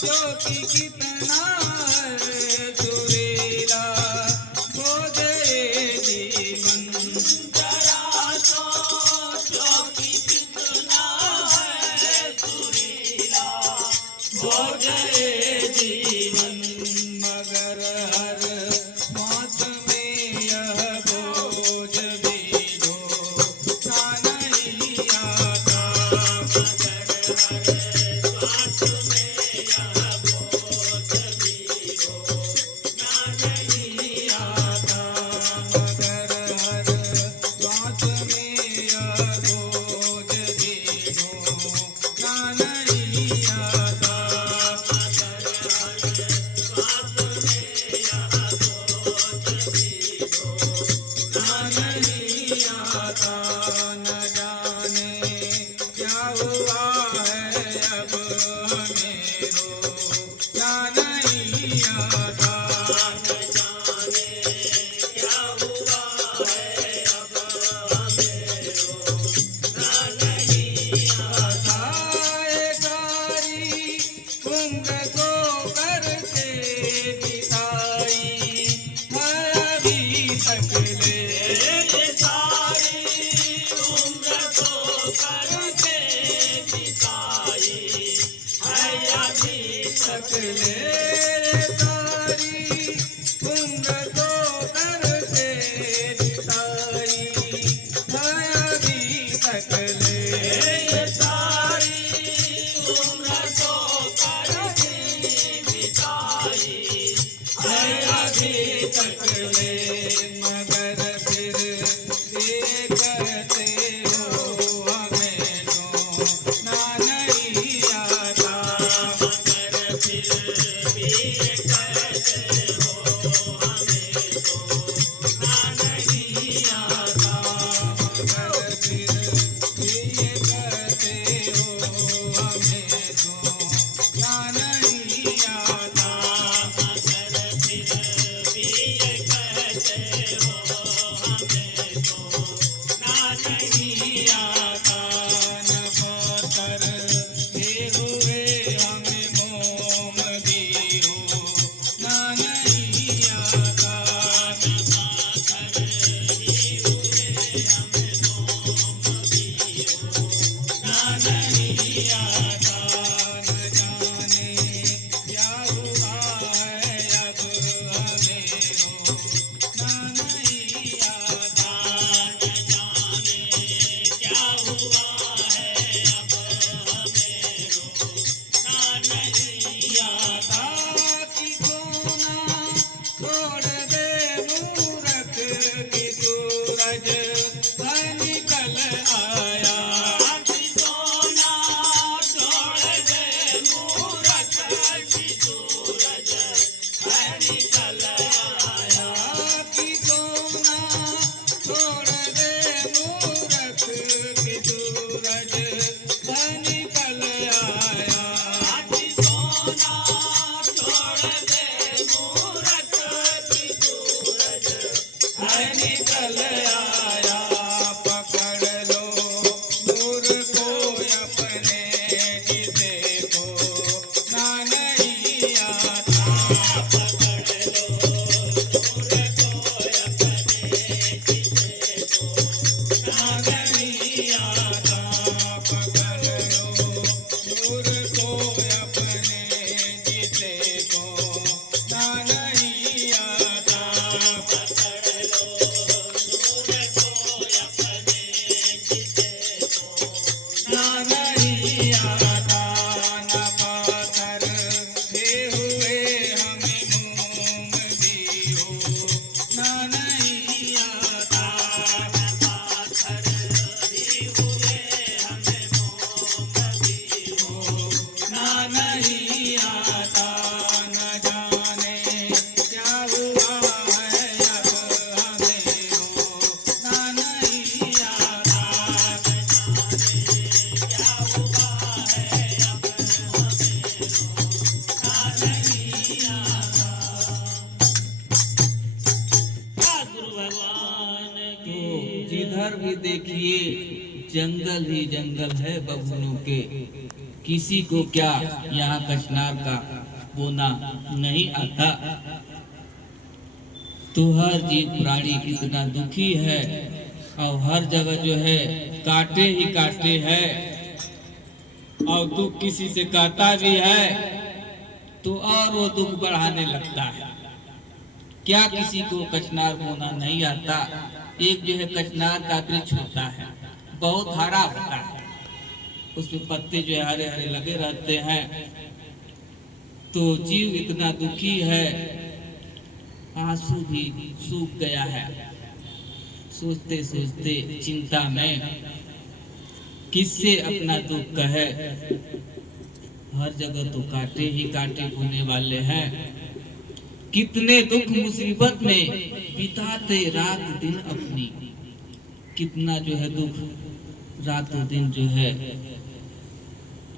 क्योंकि कितना है सुरीला बोझे जीवन जरा सोचो कि कितना है सुरीला बोझे जीवन मगर हर सांस में यह बोझ भी दो ना नहीं आता मगर हर सांस में यह बोझ भी दो ना नहीं आता मगर हर सांस में यह बोझ भी दो ना नहीं आता न जाने क्या हुआ है अब हमें रो क्या नहीं आता न जाने क्या हुआ है अब हमें रो क्या नहीं आता एक सारी उम्र को करके बिताई है अभी तक ले सकले सारी उम्र तो करके बिताई है अभी सकले सारी उम्र तो करके बिताई है अभी सकले मगर फिर ये कहते हो हमें तो ना नहीं आता जिधर भी देखिए जंगल ही जंगल है बबुलों के। किसी को क्या यहाँ कचनार का बोना नहीं आता। तो हर जीव प्राणी इतना दुखी है और हर जगह जो है काटे ही काटे है, और दुख किसी से कहता भी है तो और वो दुख बढ़ाने लगता है। क्या किसी को कचनार बोना नहीं आता। एक जो है कचनार का वृक्ष होता है, बहुत हरा होता है, उसमें पत्ते जो है हरे हरे लगे रहते हैं। तो जीव इतना दुखी है, आंसू भी सूख गया है, सोचते सोचते चिंता में किससे अपना दुख कहे। हर जगह तो काटे ही काटे होने वाले हैं। कितने दुख मुसीबत में बिताते रात दिन अपनी, कितना जो है दुख रातों दिन जो है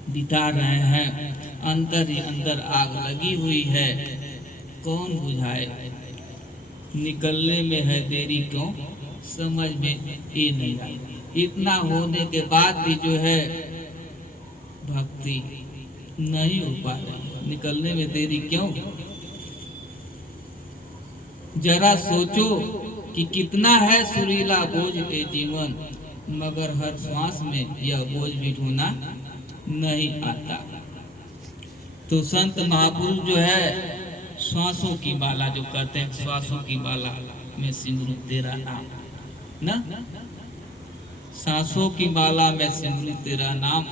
बिता रहे हैं। अंदर ही अंदर आग लगी हुई है, कौन बुझाए। निकलने में है देरी क्यों, समझ में ये नहीं आई। इतना होने के बाद भी जो है भक्ति नहीं हो पा रही, निकलने में देरी क्यों। जरा सोचो कि कितना है सुरीला बोझ ये जीवन, मगर हर श्वास में यह बोझ भी ढोना नहीं आता। तो संत महापुरुष जो है श्वासों की माला जो कहते हैं, श्वासों की माला में सिमरू तेरा नाम ना, सांसों की माला में सिमरू तेरा नाम।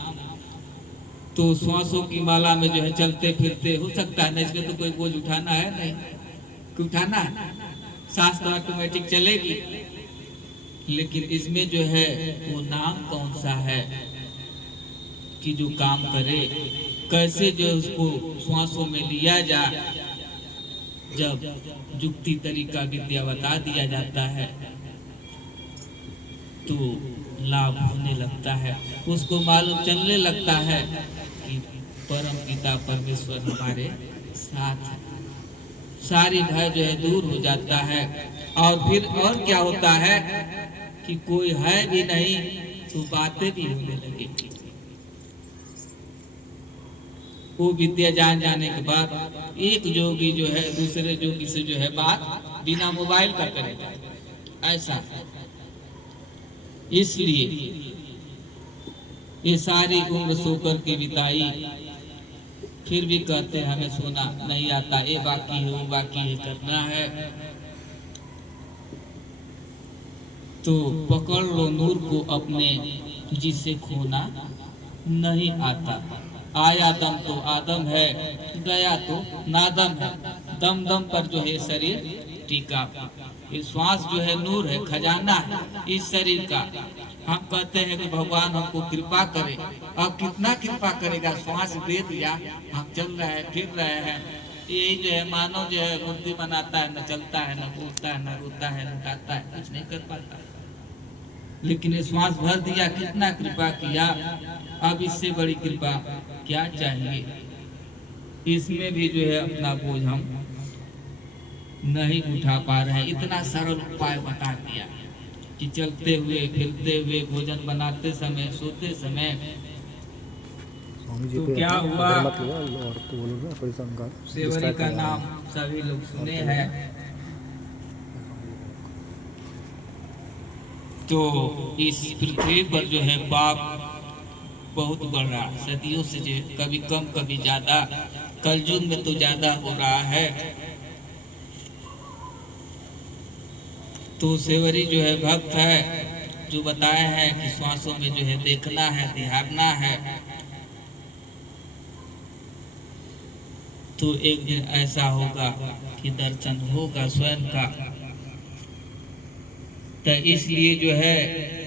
तो श्वासों की माला में जो है चलते फिरते हो सकता है ना, इसमें तो कोई बोझ उठाना है नहीं, कि उठाना है, सांस तो ऑटोमेटिक चलेगी। लेकिन इसमें जो है वो नाम कौन सा है कि जो काम करे, कैसे जो उसको श्वासों में लिया जाए। जब जुक्ति तरीका विद्या बता दिया जाता है तो लाभ होने लगता है, उसको मालूम चलने लगता है कि परम पिता परमेश्वर हमारे साथ है। सारी भय जो है दूर हो जाता है। और फिर और क्या होता है कि कोई है भी नहीं तो बातें भी होने लगेगी। वो विद्या जान जाने के बाद एक जोगी जो है दूसरे जोगी से जो है बात बिना मोबाइल का करेगा, ऐसा। इसलिए ये सारी उम्र सोकर के बिताई, फिर भी कहते हैं हमें सोना नहीं आता, ये बाकी है वो बाकी है करना है। तो पकड़ लो नूर को अपने जिसे खोना नहीं आता। आया दम तो आदम है, गया तो नादम है। दम दम पर जो है शरीर टीका। ये श्वास जो है नूर है, खजाना है इस शरीर का। हम कहते हैं कि भगवान हमको कृपा करे, अब कितना कृपा करेगा, श्वास दे दिया, हम चल रहे हैं फिर रहे हैं। यही जो है मानव जो है मूर्ति बनाता है, न चलता है, न बोलता है, न रोता है, न गाता है, कुछ नहीं कर पाता। लेकिन ये श्वास भर दिया, कितना कृपा किया। अब इससे बड़ी कृपा क्या चाहिए। इसमें भी जो है अपना बोझ हम नहीं उठा पा रहे हैं। इतना सरल उपाय बता दिया कि चलते हुए फिरते हुए भोजन बनाते समय सोते समय तो क्या हुआ। सेवरी का नाम सभी लोग सुने हैं। तो इस पृथ्वी पर जो है पाप बहुत बढ़ रहा है, सदियों से जो कभी कम कभी ज्यादा, कलयुग में तो ज्यादा हो रहा है। तो सेवरी जो है भक्त है, जो बताए हैं कि श्वासों में जो है देखना है, ध्याना है। तो एक दिन ऐसा होगा कि दर्शन होगा स्वयं का। तो इसलिए जो है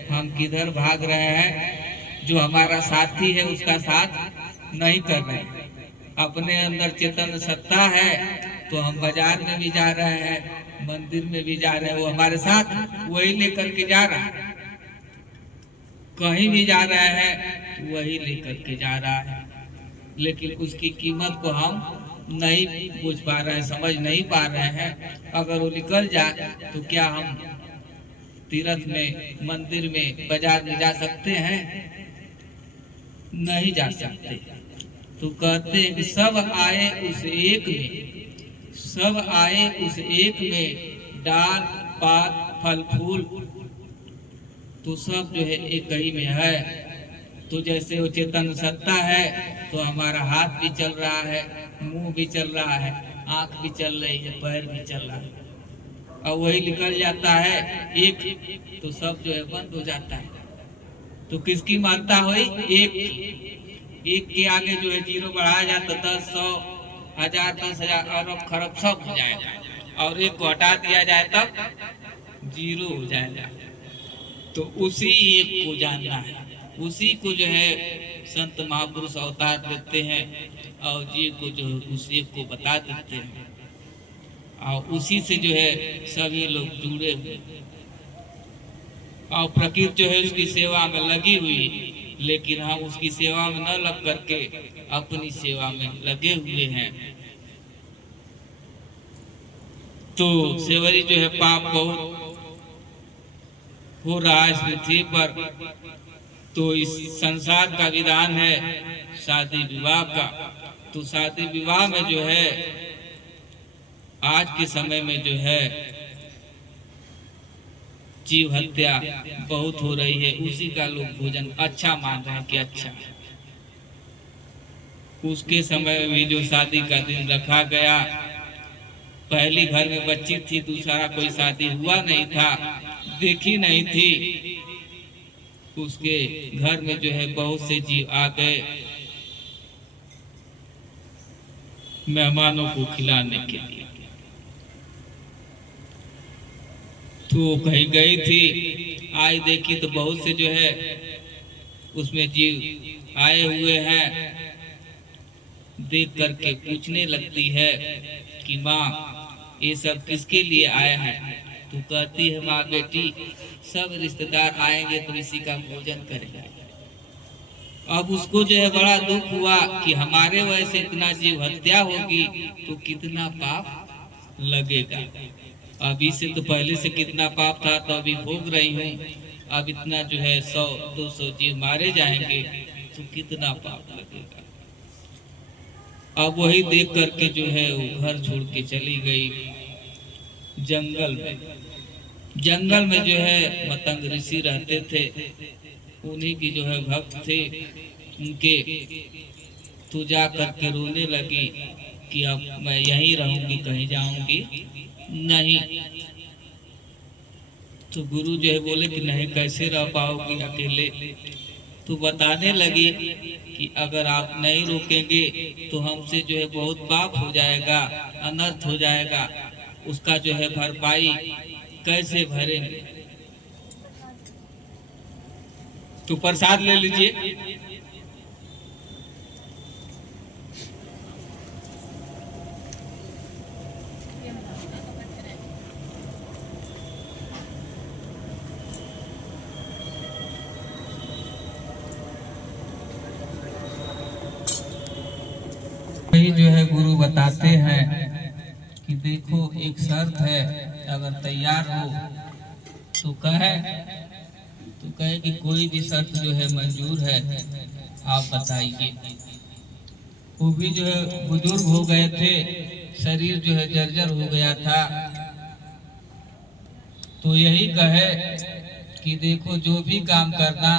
हम किधर भाग रहे हैं, जो हमारा साथी है उसका साथ नहीं कर रहे। अपने अंदर चेतन सत्ता है तो हम बाजार में भी जा रहे हैं, मंदिर में भी जा रहे हैं, वो हमारे साथ वही लेकर के जा रहा है। कहीं भी जा रहे हैं वही लेकर के जा रहा है, लेकिन उसकी कीमत को हम नहीं पूछ पा रहे हैं, समझ नहीं पा रहे हैं। अगर वो निकल जाए तो क्या हम तीर्थ में, मंदिर में, बाजार में जा सकते हैं? नहीं जा सकते। तो कहते हैं कि सब आए उस एक में, सब आए उस एक में, डाल पात फल फूल तो सब जो है एक ही में है। तो जैसे वो चेतन सत्ता है तो हमारा हाथ भी चल रहा है, मुंह भी चल रहा है, आंख भी चल रही है, पैर भी चल रहा है, और वही निकल जाता है एक, तो सब जो है बंद हो जाता है। तो किसकी मानता हुई? एक के आगे जो है जीरो बढ़ाया जाता, 10, 100, 1000, 10,000 अरब खरब सब हो जाएगा, और एक को हटा दिया जाए तब जीरो हो जाएगा। तो उसी एक को जानना है, उसी को जो है संत महापुरुष अवतार देते हैं, और जी को जो है उस एक को बता देते हैं, और उसी से जो है सभी लोग जुड़े हुए, और प्रकृति जो है उसकी सेवा में लगी हुई, लेकिन हम उसकी सेवा में न लग करके अपनी सेवा में लगे हुए हैं। तो सेवरी जो है पाप बहुत हो रहा है इस पृथ्वी पर। तो इस संसार का विधान है शादी विवाह का। तो शादी विवाह में जो है आज के समय में जो है जीव हत्या बहुत हो रही है, उसी का लोग भोजन अच्छा मान रहे हैं कि अच्छा। उसके समय में भी जो शादी का दिन रखा गया, पहली घर में बच्ची थी, दूसरा कोई शादी हुआ नहीं था, देखी नहीं थी, उसके घर में जो है बहुत से जीव आ गए मेहमानों को खिलाने के लिए। तो कहीं गई थी, आई देखी तो बहुत से जो है उसमें जीव आए हुए हैं। देख करके पूछने लगती है कि माँ ये सब किसके लिए आए हैं? तो कहती है माँ बेटी सब रिश्तेदार आएंगे तो इसी का भोजन करेंगे। अब उसको जो है बड़ा दुख हुआ कि हमारे वजह से इतना जीव हत्या होगी तो कितना पाप लगेगा। अभी से तो पहले से कितना पाप था तो अभी भोग रही हूँ, अब इतना जो है 100-200 जीव मारे जाएंगे तो कितना पाप लगेगा। अब वही देख करके जो है वो घर छोड़ के चली गई जंगल में। जंगल में जो है मतंग ऋषि रहते थे, उन्हीं की जो है भक्त थे उनके। तो जा करके रोने लगी कि अब मैं यहीं रहूंगी, कहीं जाऊंगी नहीं। तो गुरु जो है बोले कि नहीं, कैसे रह पाओगी अकेले? तो बताने लगी कि अगर आप नहीं रोकेंगे तो हमसे जो है बहुत पाप हो जाएगा, अनर्थ हो जाएगा, उसका जो है भरपाई कैसे भरेंगे? तो प्रसाद ले लीजिए। वही जो है गुरु बताते हैं कि देखो एक शर्त है, अगर तैयार हो तो कहे कि कोई भी शर्त जो है मंजूर है, आप बताइए। वो भी जो है बुजुर्ग हो गए थे, शरीर जो है जर्जर हो गया था। तो यही कहे कि देखो जो भी काम करना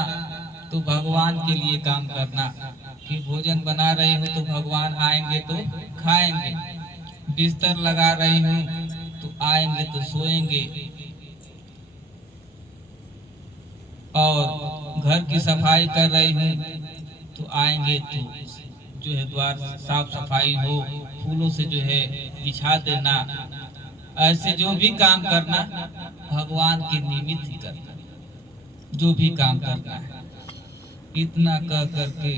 तो भगवान के लिए काम करना, कि भोजन बना रही हूँ तो भगवान आएंगे तो खाएंगे, बिस्तर लगा रही हूँ तो आएंगे तो सोएंगे, और घर की सफाई कर रही हूँ तो आएंगे तो जो है द्वार साफ सफाई हो, फूलों से जो है बिछा देना। ऐसे जो भी काम करना भगवान के निमित्त ही करना, जो भी काम करना है। इतना कह करके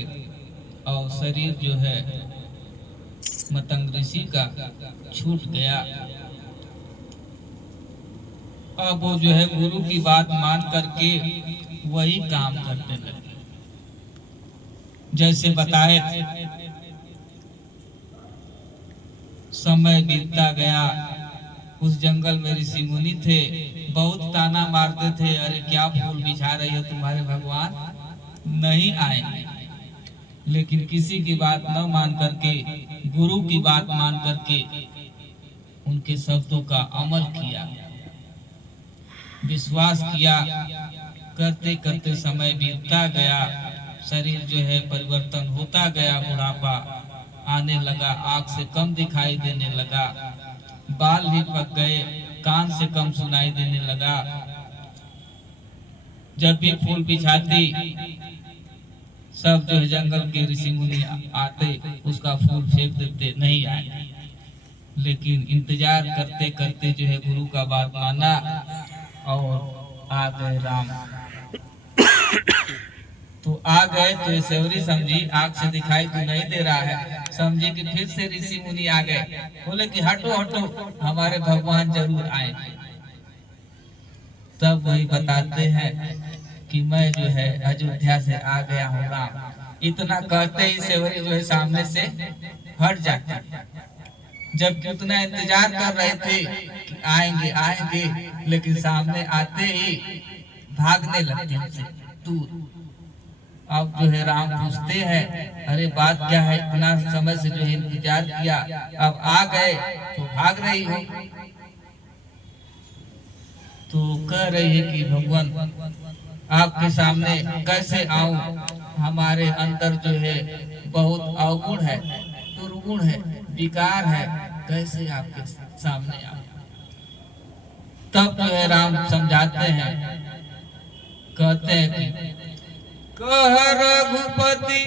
और शरीर जो है मतंग ऋषि का छूट गया। अब वो जो है गुरु की बात मान करके वही काम करने लगे जैसे बताए थे। समय बीतता गया, उस जंगल में ऋषि मुनि थे, बहुत ताना मारते थे, अरे क्या फूल बिछा रही हो, तुम्हारे भगवान नहीं आएंगे। लेकिन किसी की बात न मान करके गुरु की बात मान करके उनके शब्दों का अमल किया, विश्वास किया। करते करते समय बीतता गया, शरीर जो है परिवर्तन होता गया, बुढ़ापा आने लगा, आँख से कम दिखाई देने लगा, बाल भी पक गए, कान से कम सुनाई देने लगा। जब भी फूल बिछाती सब जो है जंगल के ऋषि मुनि आते उसका फूल फेंक देते, नहीं आए। लेकिन इंतजार करते करते जो है गुरु का बात माना और आ गए राम। तो आ गए तो सेवरी समझी, आँख से दिखाई तो नहीं दे रहा है, समझी कि फिर से ऋषि मुनि आ गए। बोले कि हटो हटो, हमारे भगवान जरूर आए। तब वही बताते हैं कि मैं जो है अयोध्या से आ गया हूँ राम। इतना कहते ही सेवरी जो है सामने से हट जाते, जबकि उतना इंतजार कर रहे थे कि आएंगे आएंगे, लेकिन सामने आते ही भागने लगते उनसे दूर। अब जो है राम पूछते हैं, अरे बात क्या है, इतना समय से जो है इंतजार किया, अब आ गए तो भाग रही हो। तो कह रही है कि भगवान आपके सामने कैसे आऊं, हमारे अंदर जो है बहुत अवगुण है, दुर्गुण है, विकार है, कैसे आपके सामने आऊं। तब जो है राम समझाते हैं, कहते हैं कि कह रघुपति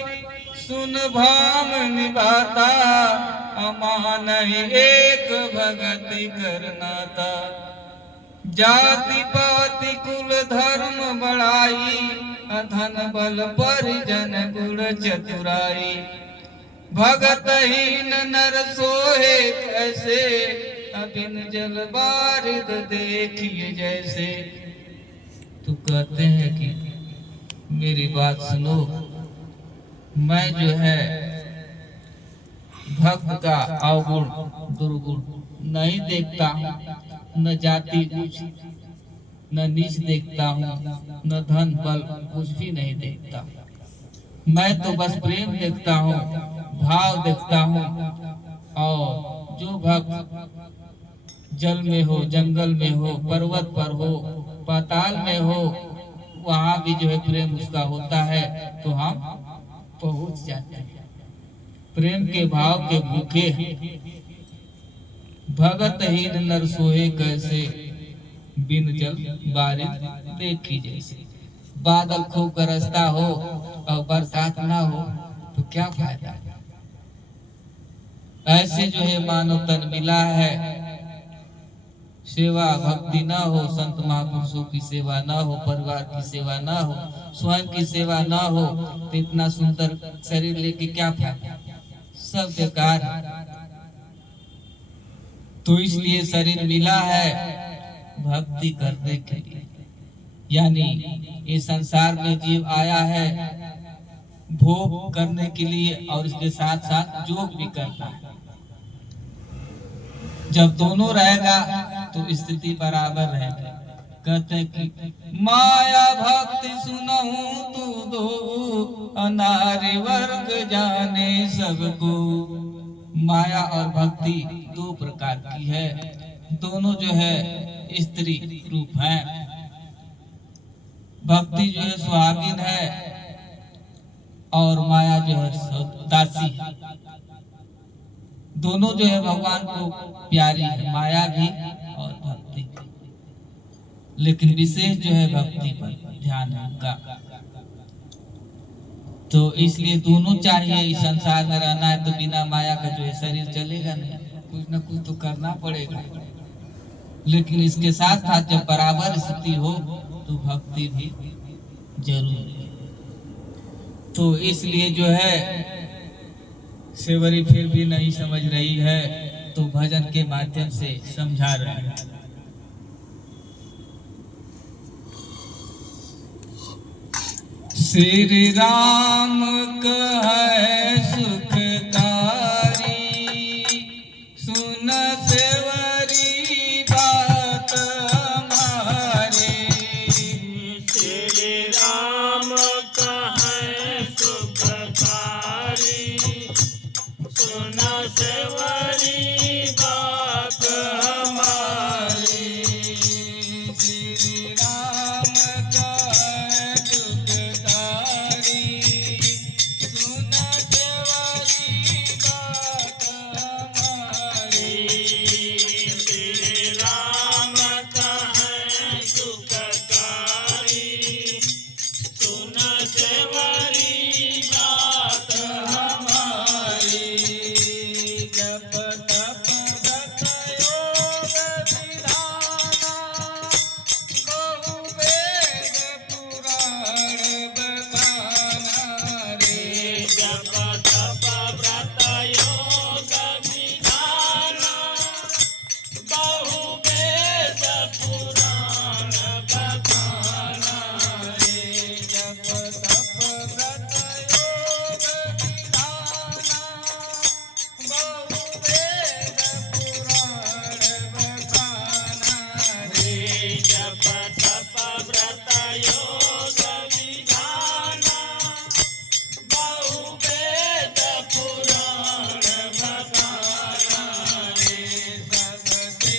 सुन भाम निभाता, अमान एक भगति करना था। जाति पाति कुल धर्म बढ़ाई, धन बल परिजन गुण चतुराई। भगत हीन नर सोहे कैसे, अबिन जल बारिद देखिए जैसे। तो कहते हैं कि मेरी बात सुनो, मैं जो है भक्त का अवगुण दुर्गुण नहीं देखता हूँ, न जाति ऊंच न नीच देखता हूँ, न धन बल कुछ भी नहीं देखता। मैं तो बस प्रेम देखता हूँ, भाव देखता हूँ। और जो भक्त जल में हो, जंगल में हो, पर्वत पर हो, पाताल में हो, वहाँ भी जो है प्रेम उसका होता है तो हम पहुँच जाते हैं। प्रेम के भाव के भूखे भगत हीन नर सोए कैसे, बिन जल बारिश देखी जैसे। बादल खूब गरजता हो और बरसात ना हो तो क्या फायदा। ऐसे जो है मानव तन मिला है, सेवा भक्ति ना हो, संत महापुरुषों की सेवा ना हो, परिवार की सेवा ना हो, स्वयं की सेवा ना हो, तो इतना सुंदर शरीर लेके क्या फायदा, सब बेकार। तो इसलिए शरीर मिला है भक्ति करने के लिए, यानी ये संसार में जीव आया है भोग करने के लिए और इसके साथ साथ योग भी करना है। जब दोनों रहेगा तो स्थिति बराबर रहेगी। कहते हैं कि माया भक्ति सुनहु तू दो, अनार्य वर्ग जाने सबको। माया और भक्ति दो प्रकार की है, दोनों जो है स्त्री रूप है। भक्ति जो है सुहागिन है और माया जो है दासी है। दोनों जो है भगवान को प्यारी है, माया भी और भक्ति, लेकिन विशेष जो है भक्ति पर ध्यान है उनका। तो इसलिए दोनों चाहिए। इस संसार में रहना है तो बिना माया का जो है शरीर चलेगा नहीं, कुछ न कुछ तो करना पड़ेगा। लेकिन इसके साथ साथ जब बराबर स्थिति हो तो भक्ति भी जरूरी है। तो इसलिए जो है सेवरी फिर भी नहीं समझ रही है तो भजन के माध्यम से समझा रहे हैं। श्री राम कहे सुखकारी, सुन सेवरी बात हमारी। श्री राम कहे सुखकारी, सुना सेवरी बात हमारी। श्री राम का दुखदारी सुन सेवरी बात हमारी। श्री राम का है सुखकारी सुन सेवरी बात हमारी। जप तप व्रत योग विधाना बहु वेद पुराण बखाना रे। जप तप व्रत योग विधाना बहु वेद पुराण बखाना रे। जप तप व्रत योग विधाना बहु वेद पुराण बखाना रे। जप तप व्रत योग विधाना बहु वेद पुराण बखाना रे। सबसे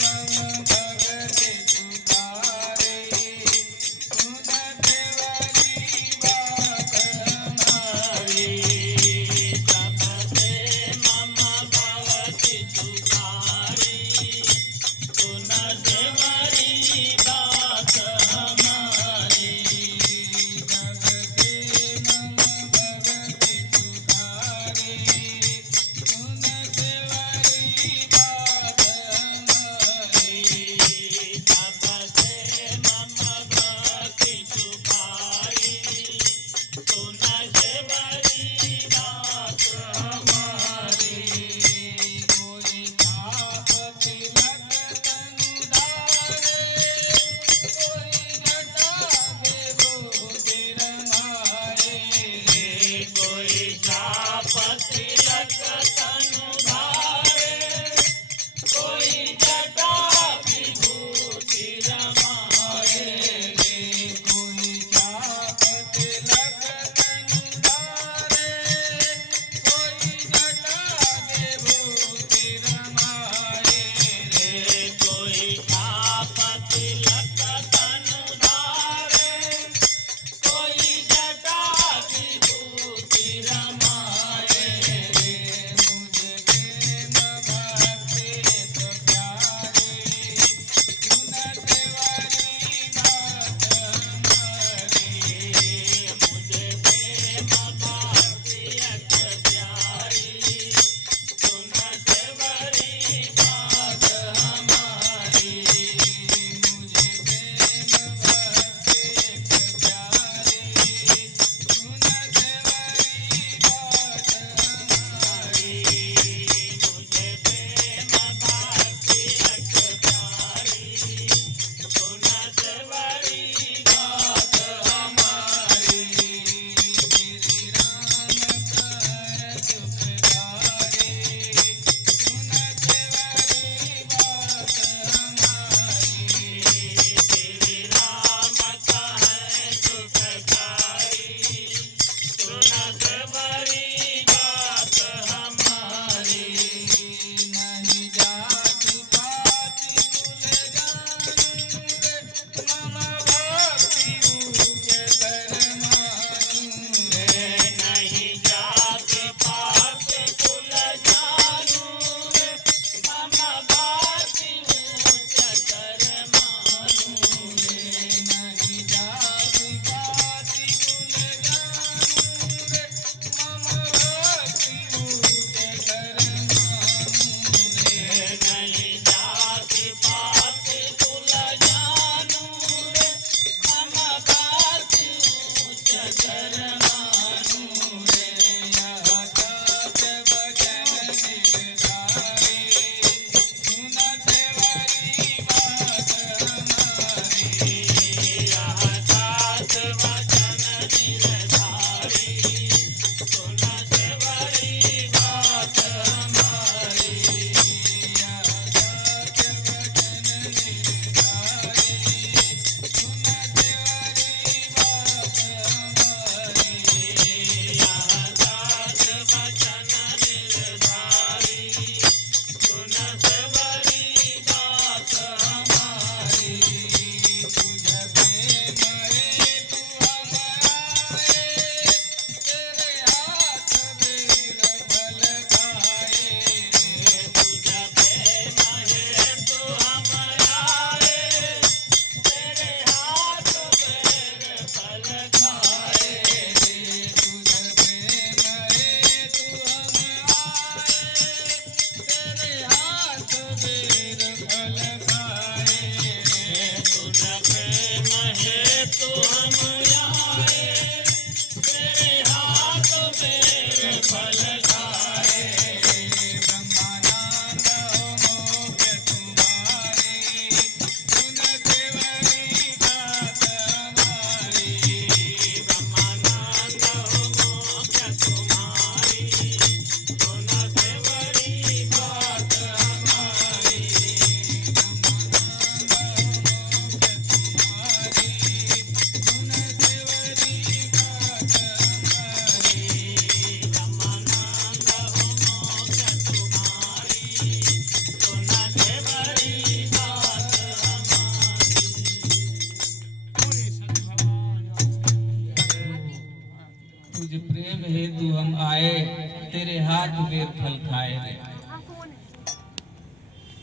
मम भगति सुधारे सुन सेवरी बात हमारी। सबसे मम भवति सुधारी सुन सेवरी बात हमारी। सबसे मम भगति सुधारे सुन सेवरी बात हमारी। सबसे मम भक्ति सुखारी सुन सेवरी बात हमारी। कोई पाप तिलक तनु धारे कोई घटा देवो तिरमाए। कोई चाप तिलक तनु धारे कोई जटा विभूति रमाए। कोई चाप तिलक तनु धारे कोई घटा देवो तिरमाए। कोई चाप तिलक तनु धारे कोई जटा विभूति रमाए। 8 बेर फल खाए रे।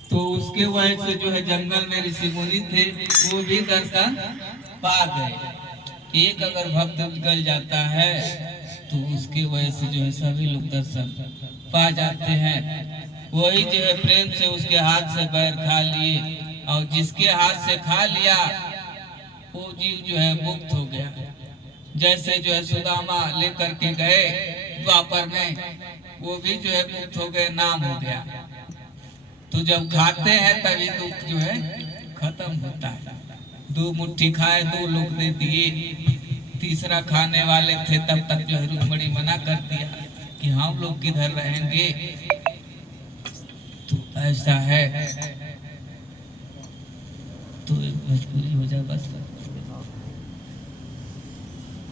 तो उसके वजह से जो है जंगल में ऋषि मुनि थे वो भी दर्शन पा गए। एक अगर भक्त निकल जाता है तो उसकी वजह से जो है सभी लोग दर्शन पा जाते हैं। वही जो है प्रेम से उसके हाथ से बैर खा लिए, और जिसके हाथ से खा लिया वो जीव जो है मुक्त हो गया। जैसे जो है सुदामा लेकर के गए द्वापर में, वो भी जो है मुक्त हो गए, नाम हो गया। तो जब खाते हैं तभी दुख जो है खत्म होता है। 2 मुट्ठी खाए 2 लोग दे दिए, तीसरा खाने वाले थे तब तक जो है रुक्मणी मना कर दिया कि हम लोग किधर रहेंगे। तो ऐसा है। तो एक भोजपुरी हो जाए बस।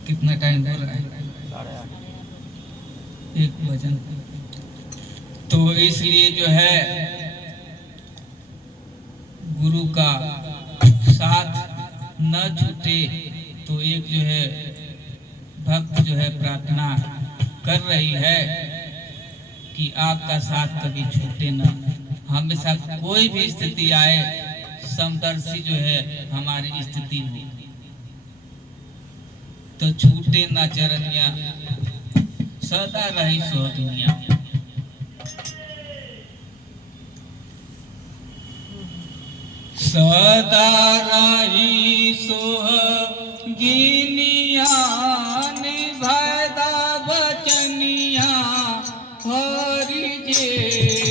कितना टाइम हो रहा है? 1 भजन। तो इसलिए जो है गुरु का साथ न छूटे। तो एक जो है भक्त जो है प्रार्थना कर रही है कि आपका साथ कभी छूटे ना। हमेशा कोई भी स्थिति आए समदर्शी जो है हमारी स्थिति हो, तो छूटे ना चरनिया, सदा रही सो दुनिया। सदा रही सोहगिनिया, निभादा बचनिया हरि जे।